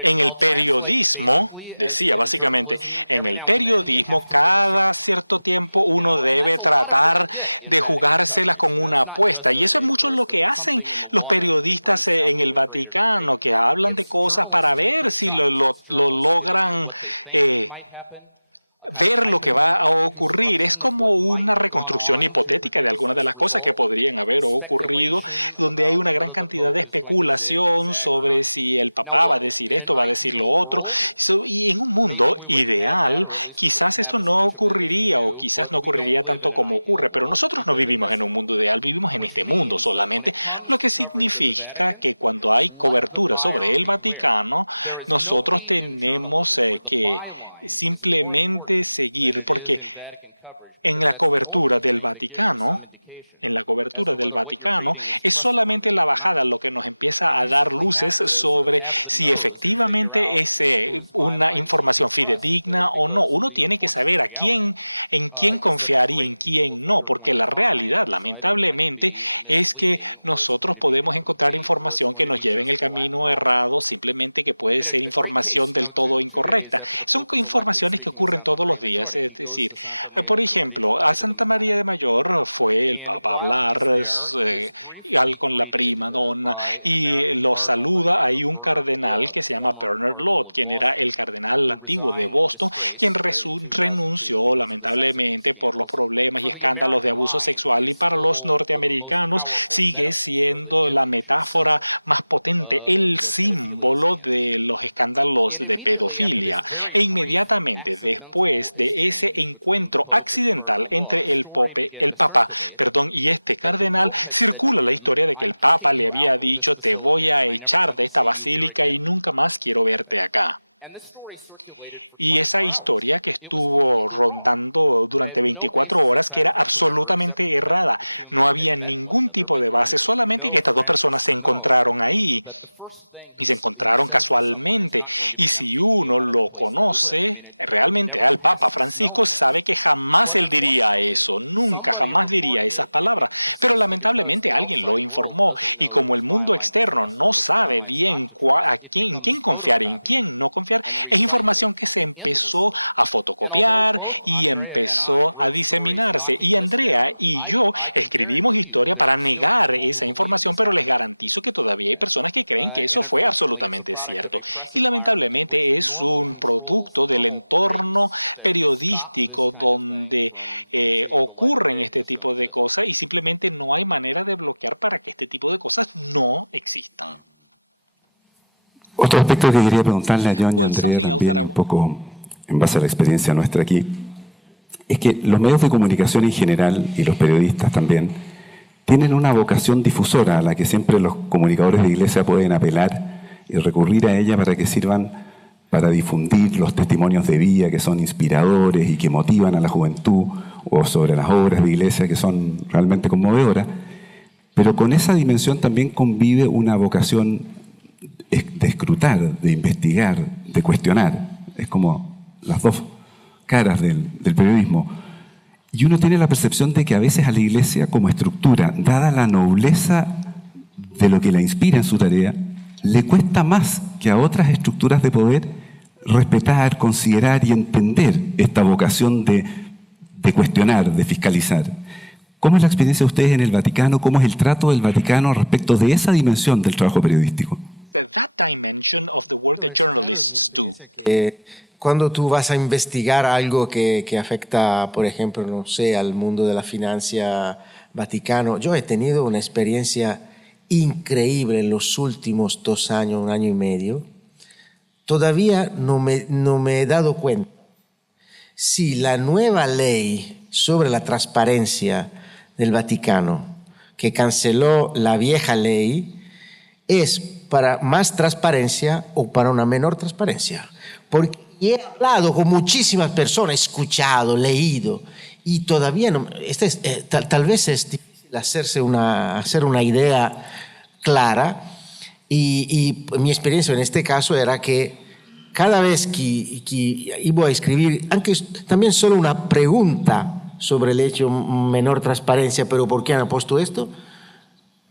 en el periodismo, decía básicamente, en el periodismo cada cierto tiempo uno debe tratar de jugárselas con una apuesta. Y eso es mucho lo que hacen los periodistas en el Vaticano, que hablan de cosas para ver si lo logran ver lo que va a ocurrir. Es como una reconstrucción hipotética de algunas de las cosas que podrían haber ocurrido, donde hay una gran cantidad de especulación sobre si el papá va a decir esto, va a decir lo otro. Y en un mundo ideal, quizás esto no ocurriría o quizás no ocurriría tanto como ocurre, pero nosotros no vivimos en un mundo ideal, vivimos en este mundo solamente, lo que significa que cuando hay cobertura sobre el Vaticano, nosotros tenemos que simplemente seguir, porque en la cobertura del Vaticano, es solamente la bajada lo que nos empieza a dar luces sobre si efectivamente es una información fidedigna o no. Uno tiene que saber en quién confiar y en quién no, porque la realidad, lamentablemente, es que nosotros podemos encontrar información que nos lleve en el camino errado, simplemente que puede ser información del todo incorrecta. Son informaciones que ocurren todos los días, es decir, por ejemplo, a Santa María de Mayor fue el Papa a hablar con la prima donna y lo saluda. Hay un cardenal que se llama Bernard Lott, quien era el cardenal antiguo de Boston, quien renunció lamentablemente por los problemas y escándalos de abuso sexual, y para los norteamericanos sigue siendo la metáfora más potente, el símbolo de los escándalos de pedofilia. E inmediatamente después de ese encuentro accidental entre el Papa y este cardenal, circula la historia de que el Papa le había dicho, te voy a echar de esta basílica y nunca más quiero verte acá. Y esa historia que estuvo rondando durante 24 horas, que era absolutamente errada. No había ningún tipo de base, solamente que estas dos personas se encontraron ahí. y se encontraron casualmente. Y si uno lo conoce realmente al Papa Francisco, sabe que jamás él diría eso, nunca, jamás diría esas palabras. Pero lamentablemente alguien lo informó, y como el mundo externo no sabe bien en quién confiar y en quién no confiar, es información que se empezó a fotocopiar y empezó a diseminarse. Y Andrea y yo escribimos historia para negar esa información, pero les garantizo que todavía hay personas que creen que eso fue absolutamente cierto. Y lamentablemente es un producto del entorno periodístico donde ocurren este tipo de cosas, y simplemente no hay manera de bloquear para que este tipo de cosas no existan. Otro aspecto que quería preguntarle a John y a Andrea también, un poco en base a la experiencia nuestra aquí, es que los medios de comunicación en general y los periodistas también tienen una vocación difusora a la que siempre los comunicadores de iglesia pueden apelar y recurrir a ella para que sirvan para difundir los testimonios de vida que son inspiradores y que motivan a la juventud, o sobre las obras de iglesia que son realmente conmovedoras. Pero con esa dimensión también convive una vocación de escrutar, de investigar, de cuestionar. Es como las dos caras del periodismo. Y uno tiene la percepción de que a veces a la iglesia como estructura, dada la nobleza de lo que la inspira en su tarea, le cuesta más que a otras estructuras de poder respetar, considerar y entender esta vocación de cuestionar, de fiscalizar. ¿Cómo es la experiencia de ustedes en el Vaticano? ¿Cómo es el trato del Vaticano respecto de esa dimensión del trabajo periodístico? That dimension of the work that journalists do. Cuando tú vas a investigar algo que afecta, por ejemplo, no sé, al mundo de la financia Vaticano, yo he tenido una experiencia increíble en los últimos 2 años, 1 año y medio. Todavía no me he dado cuenta si la nueva ley sobre la transparencia del Vaticano, que canceló la vieja ley, es para más transparencia o para una menor transparencia. Porque he hablado con muchísimas personas, he escuchado, leído, y todavía no. Tal vez es difícil hacer una idea clara, y mi experiencia en este caso era que cada vez que iba a escribir, aunque también solo una pregunta sobre el hecho menor transparencia, pero ¿por qué han puesto esto?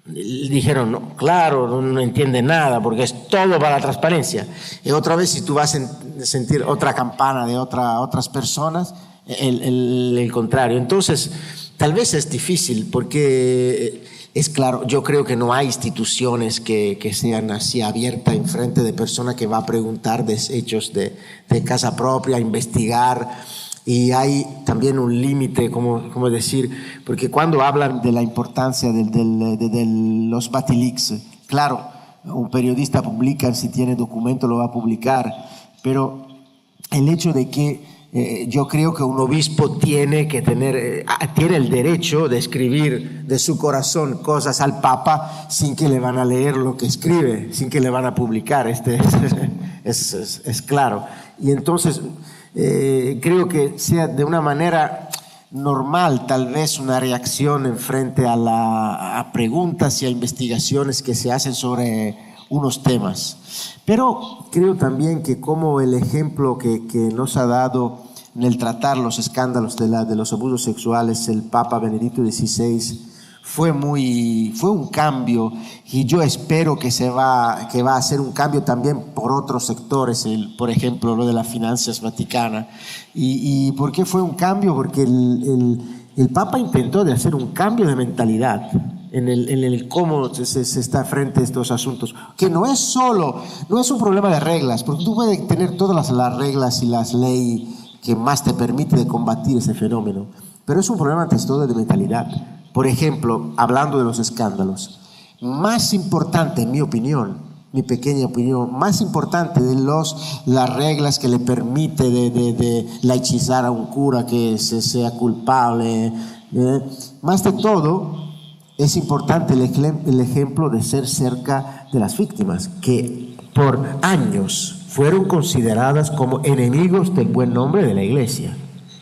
Dijeron, no, claro, no entiende nada porque es todo para la transparencia. Y otra vez, si tú vas a sentir otra campana de otras personas, el contrario. Entonces, tal vez es difícil porque es claro, yo creo que no hay instituciones que sean así abiertas en frente de personas que va a preguntar de hechos de casa propia, investigar. Y hay también un límite, como decir, porque cuando hablan de la importancia de los Batilix, claro, un periodista publica, si tiene documento lo va a publicar, pero el hecho de que yo creo que un obispo tiene el derecho de escribir de su corazón cosas al Papa sin que le van a leer lo que escribe, sin que le van a publicar, es claro. Y entonces creo que sea de una manera normal tal vez una reacción en frente a preguntas y a investigaciones que se hacen sobre unos temas. Pero creo también que como el ejemplo que nos ha dado en el tratar los escándalos de los abusos sexuales el Papa Benedicto XVI fue un cambio, y yo espero que va a ser un cambio también por otros sectores, por ejemplo lo de las finanzas vaticanas. ¿Y por qué fue un cambio? Porque el Papa intentó de hacer un cambio de mentalidad en el cómo se está frente a estos asuntos, que no es un problema de reglas, porque tú puedes tener todas las reglas y las leyes que más te permite de combatir ese fenómeno, pero es un problema antes todo de mentalidad. Por ejemplo, hablando de los escándalos, más importante, en mi opinión, mi pequeña opinión, más importante de las reglas que le permite de laicizar a un cura que sea culpable, más de todo, es importante el ejemplo de ser cerca de las víctimas, que por años fueron consideradas como enemigos del buen nombre de la Iglesia.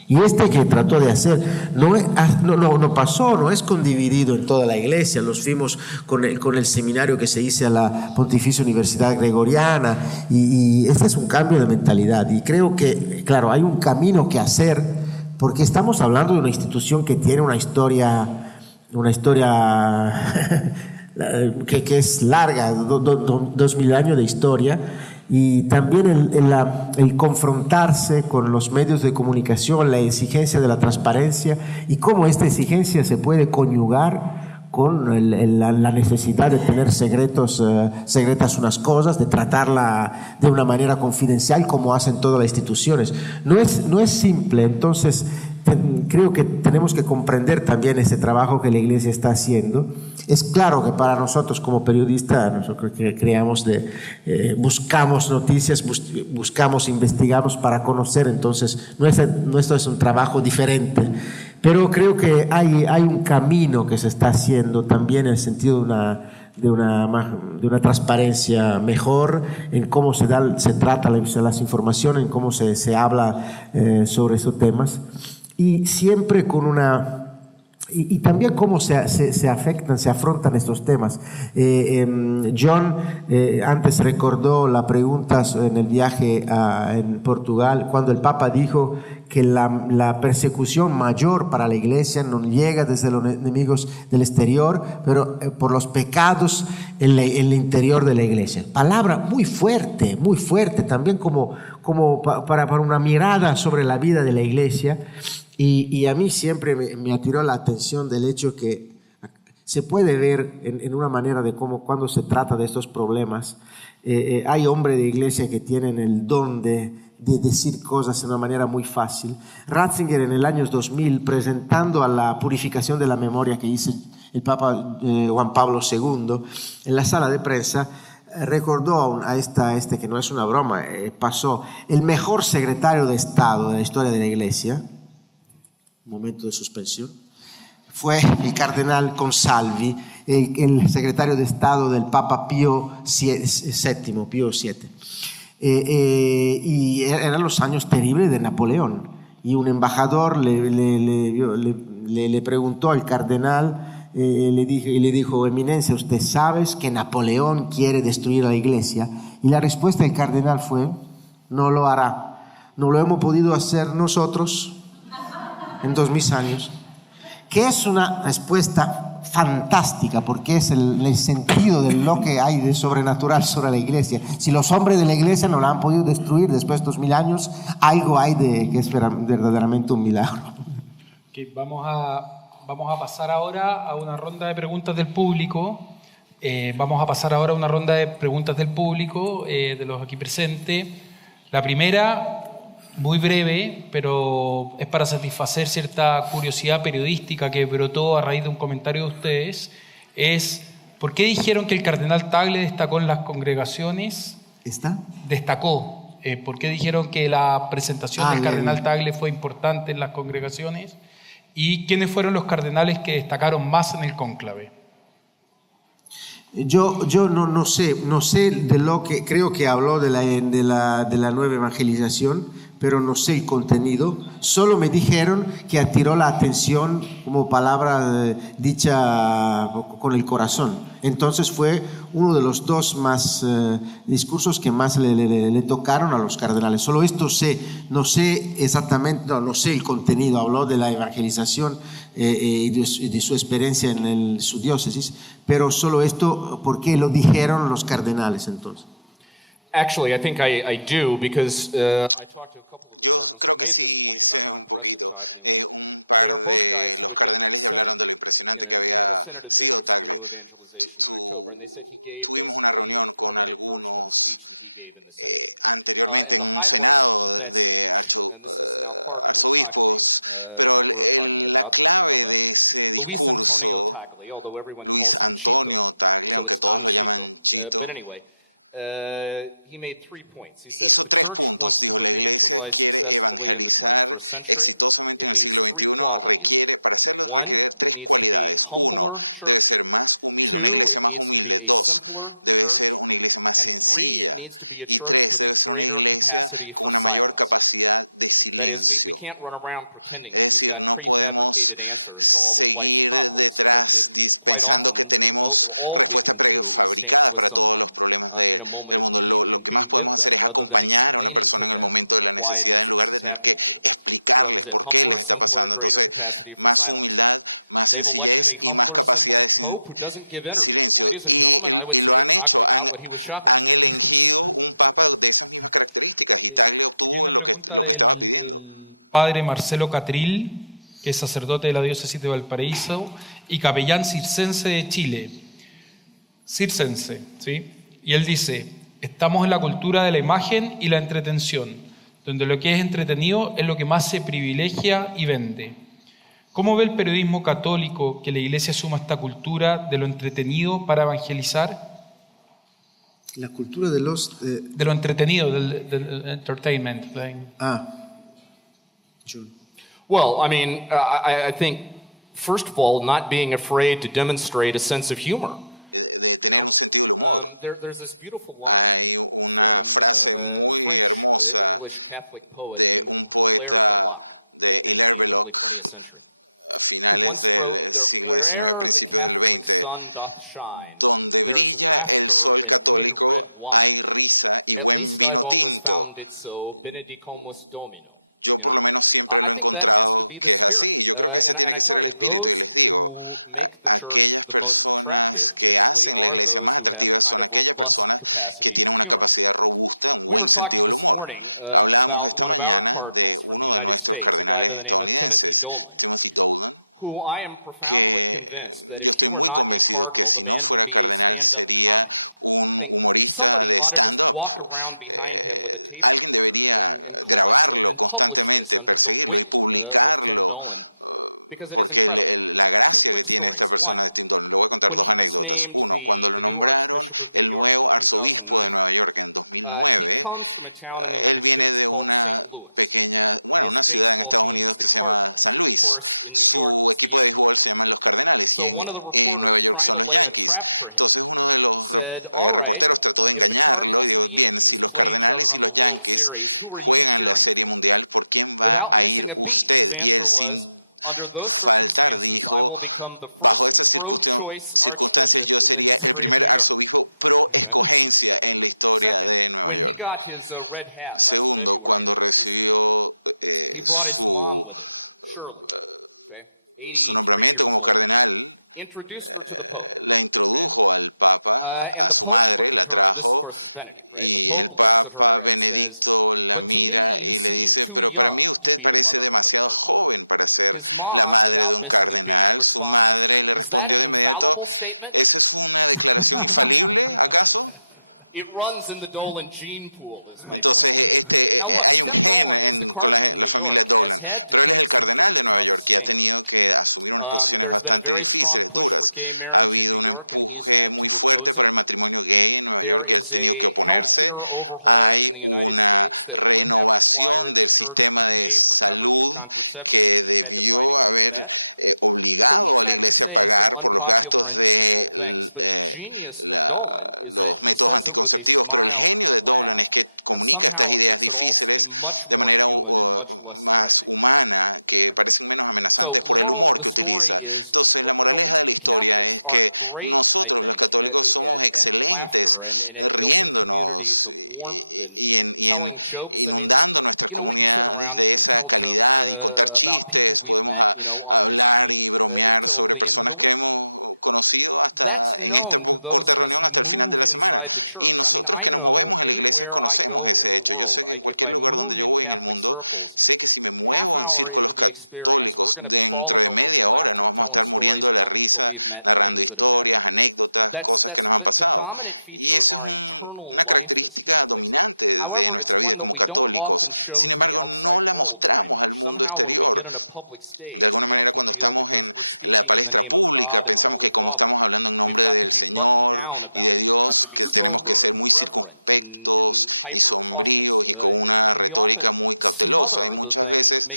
Y que trató de hacer no pasó, no es condividido en toda la iglesia. Los fuimos con el seminario que se hizo a la Pontificia Universidad Gregoriana y este es un cambio de mentalidad. Y creo que, claro, hay un camino que hacer porque estamos hablando de una institución que tiene una historia que es larga, 2000 años de historia. Y también el confrontarse con los medios de comunicación, la exigencia de la transparencia y cómo esta exigencia se puede conyugar con la necesidad de tener secretas unas cosas, de tratarla de una manera confidencial como hacen todas las instituciones. No es simple, entonces creo que tenemos que comprender también ese trabajo que la Iglesia está haciendo. Es claro que para nosotros como periodistas, nosotros que buscamos noticias, buscamos, investigamos para conocer, entonces nuestro es un trabajo diferente. Pero creo que hay un camino que se está haciendo también en el sentido de una transparencia mejor en cómo se trata las informaciones, en cómo se habla sobre esos temas. Y siempre con y también cómo se afrontan estos temas. John antes recordó la pregunta en el viaje en Portugal, cuando el Papa dijo que la persecución mayor para la Iglesia no llega desde los enemigos del exterior, pero por los pecados en el interior de la Iglesia. Palabra muy fuerte también como para una mirada sobre la vida de la Iglesia. Y a mí siempre me atiró la atención del hecho que se puede ver en una manera de cómo cuando se trata de estos problemas, hay hombres de iglesia que tienen el don de decir cosas de una manera muy fácil. Ratzinger en el año 2000, presentando a la purificación de la memoria que hizo el Papa Juan Pablo II en la sala de prensa, recordó a este que no es una broma, pasó el mejor secretario de Estado de la historia de la Iglesia, momento de suspensión, fue el cardenal Consalvi, el secretario de Estado del Papa Pío VII. Y eran los años terribles de Napoleón. Y un embajador le preguntó al cardenal, le dijo, Eminencia, ¿usted sabe que Napoleón quiere destruir a la Iglesia? Y la respuesta del cardenal fue, no lo hará. No lo hemos podido hacer nosotros en 2000 años, que es una respuesta fantástica porque es el sentido de lo que hay de sobrenatural sobre la Iglesia. Si los hombres de la Iglesia no la han podido destruir después de 2000 años, algo hay que es verdaderamente un milagro. Okay, vamos a pasar ahora a una ronda de preguntas del público. De los aquí presentes. La primera, muy breve, pero es para satisfacer cierta curiosidad periodística que brotó a raíz de un comentario de ustedes, es ¿por qué dijeron que el cardenal Tagle destacó en las congregaciones? Destacó. ¿Por qué dijeron que la presentación del cardenal Tagle fue importante en las congregaciones? ¿Y quiénes fueron los cardenales que destacaron más en el cónclave? Yo no sé de lo que creo que habló de la nueva evangelización, pero no sé el contenido. Solo me dijeron que atiró la atención como palabra dicha con el corazón. Entonces fue uno de los dos discursos que más le tocaron a los cardenales. Solo esto sé, no sé exactamente, no sé el contenido. Habló de la evangelización y de su experiencia en su diócesis, pero solo esto, ¿por qué lo dijeron los cardenales entonces? Actually, I think I do because yo creo que sí sé un poquito. Un par de los cardenales ya hablaron de lo impresionante que había sido Tagle. Tuvimos una reunión con algunos anteriormente en un senado de arzobispos, pero la clave de ese discurso, Luis Antonio Tagle, aunque todos lo llaman Chito, hizo 3 puntos. Dijo, la iglesia quiere evangelizar exitosamente en el siglo XXI. Para hacerlo requiere 3 cualidades. 1, debe ser más humilde, una iglesia más humilde. 2, debe ser una iglesia más sencilla. Y 3, debe ser una iglesia con una mayor capacidad de silencio. Es decir, no podemos seguir detrás pensando que tenemos respuestas prefabricadas para todos los problemas del mundo. Lo que más podemos hacer es acompañar a una persona en el momento de la necesidad en lugar de tener que explicarles por qué les está pasando. Entonces, más humildad, más sencillez y más capacidad de silencio. Y lo han hecho. Han elegido un papa de esas mismas características y Tagle obtuvo lo que estaba pidiendo. Padre Marcelo Catril, que es sacerdote de la diócesis de Valparaíso y capellán circense de Chile. Circense, ¿sí? Y él dice, estamos en la cultura de la imagen y la entretención, donde lo que es entretenido es lo que más se privilegia y vende. ¿Cómo ve el periodismo católico que la Iglesia suma esta cultura de lo entretenido para evangelizar? La cultura de lo entretenido, del entertainment. John. Well, I mean, I think, first of all, not being afraid to demonstrate a sense of humor. De tener un sentido del humor. Hay una frase muy hermosa de un poeta de Hilaire Belloc a finales del siglo XIX, principios del XX. Donde brilla el sol católico hay risa y buen vino tinto. Yo por lo menos siempre lo he encontrado que es así. Y yo creo que ese tiene que ser el espíritu. Y les digo, aquellas personas que hacen la iglesia más atractiva son aquellas personas que tienen una capacidad robusta, un buen sentido del humor. Hablábamos esta mañana de uno de nuestros cardenales estadounidenses, Timothy Dolan, que yo estoy muy convencido que si no fuera cardenal sería un humorista de stand-up. Alguien debería grabarlo constantemente, perseguirlo y publicarlo, porque la gracia que tiene esta persona de Tim Dolan. Le voy a contar 2 anécdotas. Uno, cuando lo nombraron el nuevo arzobispo de Nueva York en 2009, él viene de una una ciudad en Estados Unidos que se llama San Luis. Su equipo de béisbol se llaman los Cardenales y en Nueva York son los Yankees. Entonces uno de los reporteros trató de engañarlo y dijo, bien, si los Cardenales y los Yankees juegan la Serie Mundial, ¿por quién va a ir usted? Y él sin faltar dijo, bajo esas circunstancias yo sería el primer arzobispo pro escogencia en la historia de Nueva York. Segundo, cuando recibió su nombramiento como cardenal, la introdujo al Papa, a su madre, la trajo, y el Papa Benedicto la mira y le dice, pero para mí usted parece demasiado joven para ser la madre de un cardenal. Su madre le respondió de inmediato, ¿esa es una declaración infalible, acaso? Entonces, hay un gen con la familia Dolan, pero él es el cardenal de Nueva York y ha tenido que asumir unas posiciones bastante difíciles, duras. Ha habido un empuje muy fuerte para el matrimonio gay en Nueva York y ha tenido que oponerse. Hay una renovación del sistema de salud que debió haber obligado a la iglesia a pagar por los gastos de los métodos anticonceptivos, pero el genio de Dolan es que comunica estas ideas difíciles de manera más humana, que parecen menos amenazantes por el humor que utiliza. Entonces, la moraleja de la historia es que nosotros, los católicos, somos excelentes riéndonos y inundando nuestras comunidades de esa calidad y contar chistes. Podemos hablar y bromear sobre personas que hemos conocido hasta en esta corta reunión hasta el final de la semana. Y nosotros que nos movemos en la iglesia conocemos ese hecho. Yo sé que en cualquier lugar donde yo voy en el mundo, sé que si me muevo en círculos católicos, dentro de media hora nos vamos a estar muriendo de la risa, narrando historias, anécdotas, cosas que nos han pasado. Y eso es una característica dominante de nuestra vida como católicos. Sin embargo, no la mostramos al mundo exterior. De alguna manera, cuando estamos en la palestra pública, pensamos que como estamos hablando en nombre del Señor y de Dios, que tenemos que ser muy circunspectos y sombríos y con una retórica muy cautelosa. Y muchas veces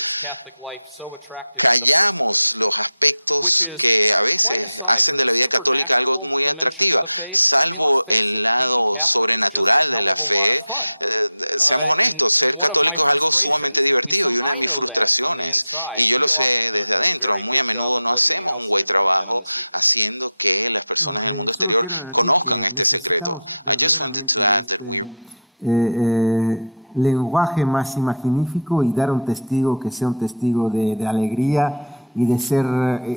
callamos los aspectos que a veces hacen de la vida católica algo muy atractiva, salvo el lado sobrenatural de la fe. Seamos honestos, ser católico es algo sumamente divertido y una de mis frustraciones, y yo lo sé desde adentro, muy a menudo no hacemos un buen trabajo haciendo que las personas en el mundo exterior conozcan este secreto. I just wanted to add that we're lenguaje más imaginífico y dar un testigo que sea un testigo de alegría y de ser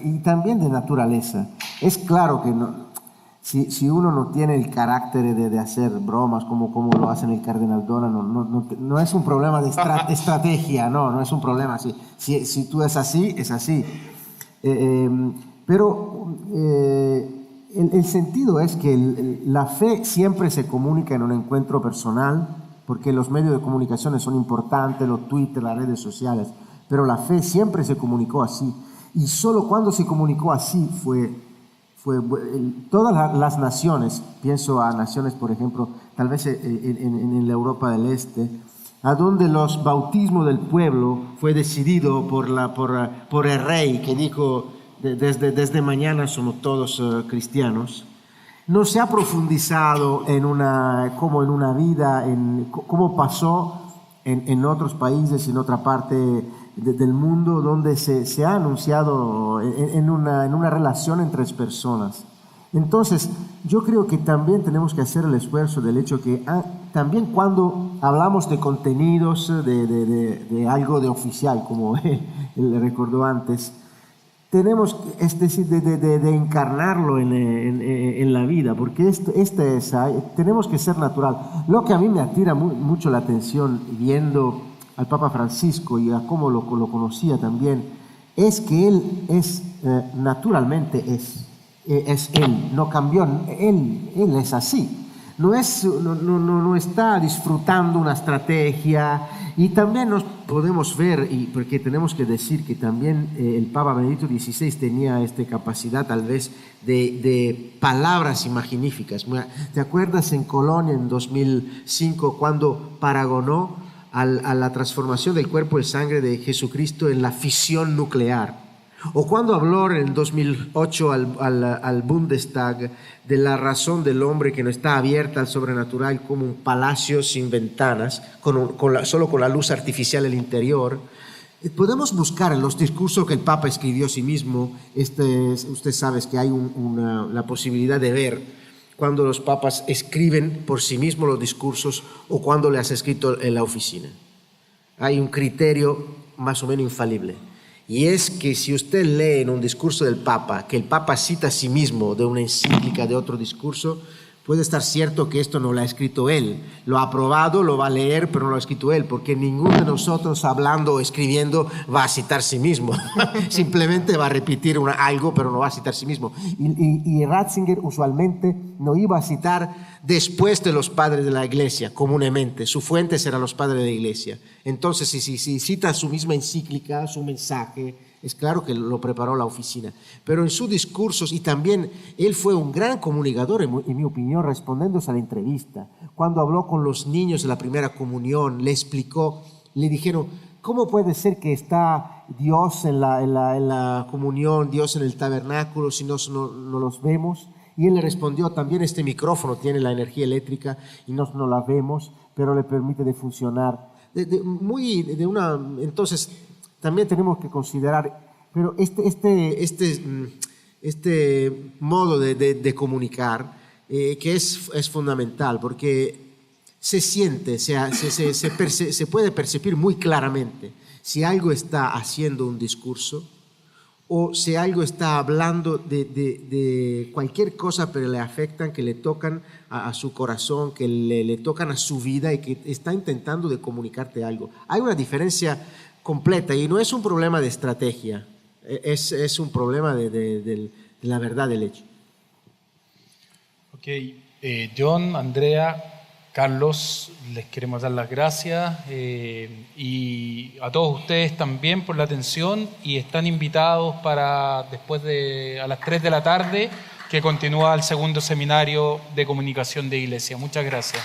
y también de naturaleza. Es claro que no, si uno no tiene el carácter de hacer bromas como lo hacen el cardenal Dolan, no es un problema de estrategia, no es un problema así. Si tú es así, es así. Pero el sentido es que la fe siempre se comunica en un encuentro personal, porque los medios de comunicación son importantes, los Twitter, las redes sociales, pero la fe siempre se comunicó así. Y solo cuando se comunicó así fue todas las naciones, pienso a naciones, por ejemplo, tal vez en la Europa del Este, a donde los bautismos del pueblo fue decidido por el rey, que dijo, desde mañana somos todos cristianos. No se ha profundizado como en una vida, cómo pasó en otros países, en otra parte del mundo, donde se ha anunciado en una relación entre personas. Entonces, yo creo que también tenemos que hacer el esfuerzo del hecho que también cuando hablamos de contenidos, de algo de oficial, como él recordó antes, tenemos, es decir, de encarnarlo en la vida, porque tenemos que ser natural. Lo que a mí me atira mucho la atención viendo al Papa Francisco y a cómo lo conocía también, es que él naturalmente es él, no cambió, él es así. No está disfrutando una estrategia, y también nos podemos ver, porque tenemos que decir que también el Papa Benedicto XVI tenía esta capacidad tal vez de palabras imaginíficas. ¿Te acuerdas en Colonia en 2005 cuando paragonó a la transformación del cuerpo y sangre de Jesucristo en la fisión nuclear? O cuando habló en 2008 al Bundestag de la razón del hombre que no está abierta al sobrenatural como un palacio sin ventanas, solo con la luz artificial en el interior. Podemos buscar en los discursos que el Papa escribió a sí mismo. Usted sabe que hay la posibilidad de ver cuando los papas escriben por sí mismos los discursos o cuando le has escrito en la oficina. Hay un criterio más o menos infalible. Y es que si usted lee en un discurso del Papa, que el Papa cita a sí mismo de una encíclica, de otro discurso, puede estar cierto que esto no lo ha escrito él. Lo ha aprobado, lo va a leer, pero no lo ha escrito él, porque ninguno de nosotros hablando o escribiendo va a citar a sí mismo. Simplemente va a repetir algo, pero no va a citar a sí mismo. Y Ratzinger usualmente no iba a citar después de los padres de la iglesia, comúnmente. Su fuente serán los padres de la iglesia. Entonces, si cita su misma encíclica, su mensaje, es claro que lo preparó la oficina. Pero en sus discursos, y también él fue un gran comunicador, en mi opinión, respondiéndose a la entrevista. Cuando habló con los niños de la primera comunión, le explicó, le dijeron, ¿cómo puede ser que está Dios en la comunión, Dios en el tabernáculo, si no los vemos? Y él le respondió, también este micrófono tiene la energía eléctrica y no la vemos, pero le permite de funcionar. Entonces, también tenemos que considerar, pero este modo de comunicar, que es fundamental, porque se siente, se puede percibir muy claramente si algo está haciendo un discurso o si algo está hablando de cualquier cosa, pero le afectan, que le tocan a su corazón, que le tocan a su vida y que está intentando de comunicarte algo. Hay una diferencia completa y no es un problema de estrategia, es un problema de la verdad del hecho. Ok, John, Andrea, Carlos, les queremos dar las gracias y a todos ustedes también por la atención, y están invitados para a las 3 de la tarde, que continúa el segundo seminario de comunicación de Iglesia. Muchas gracias.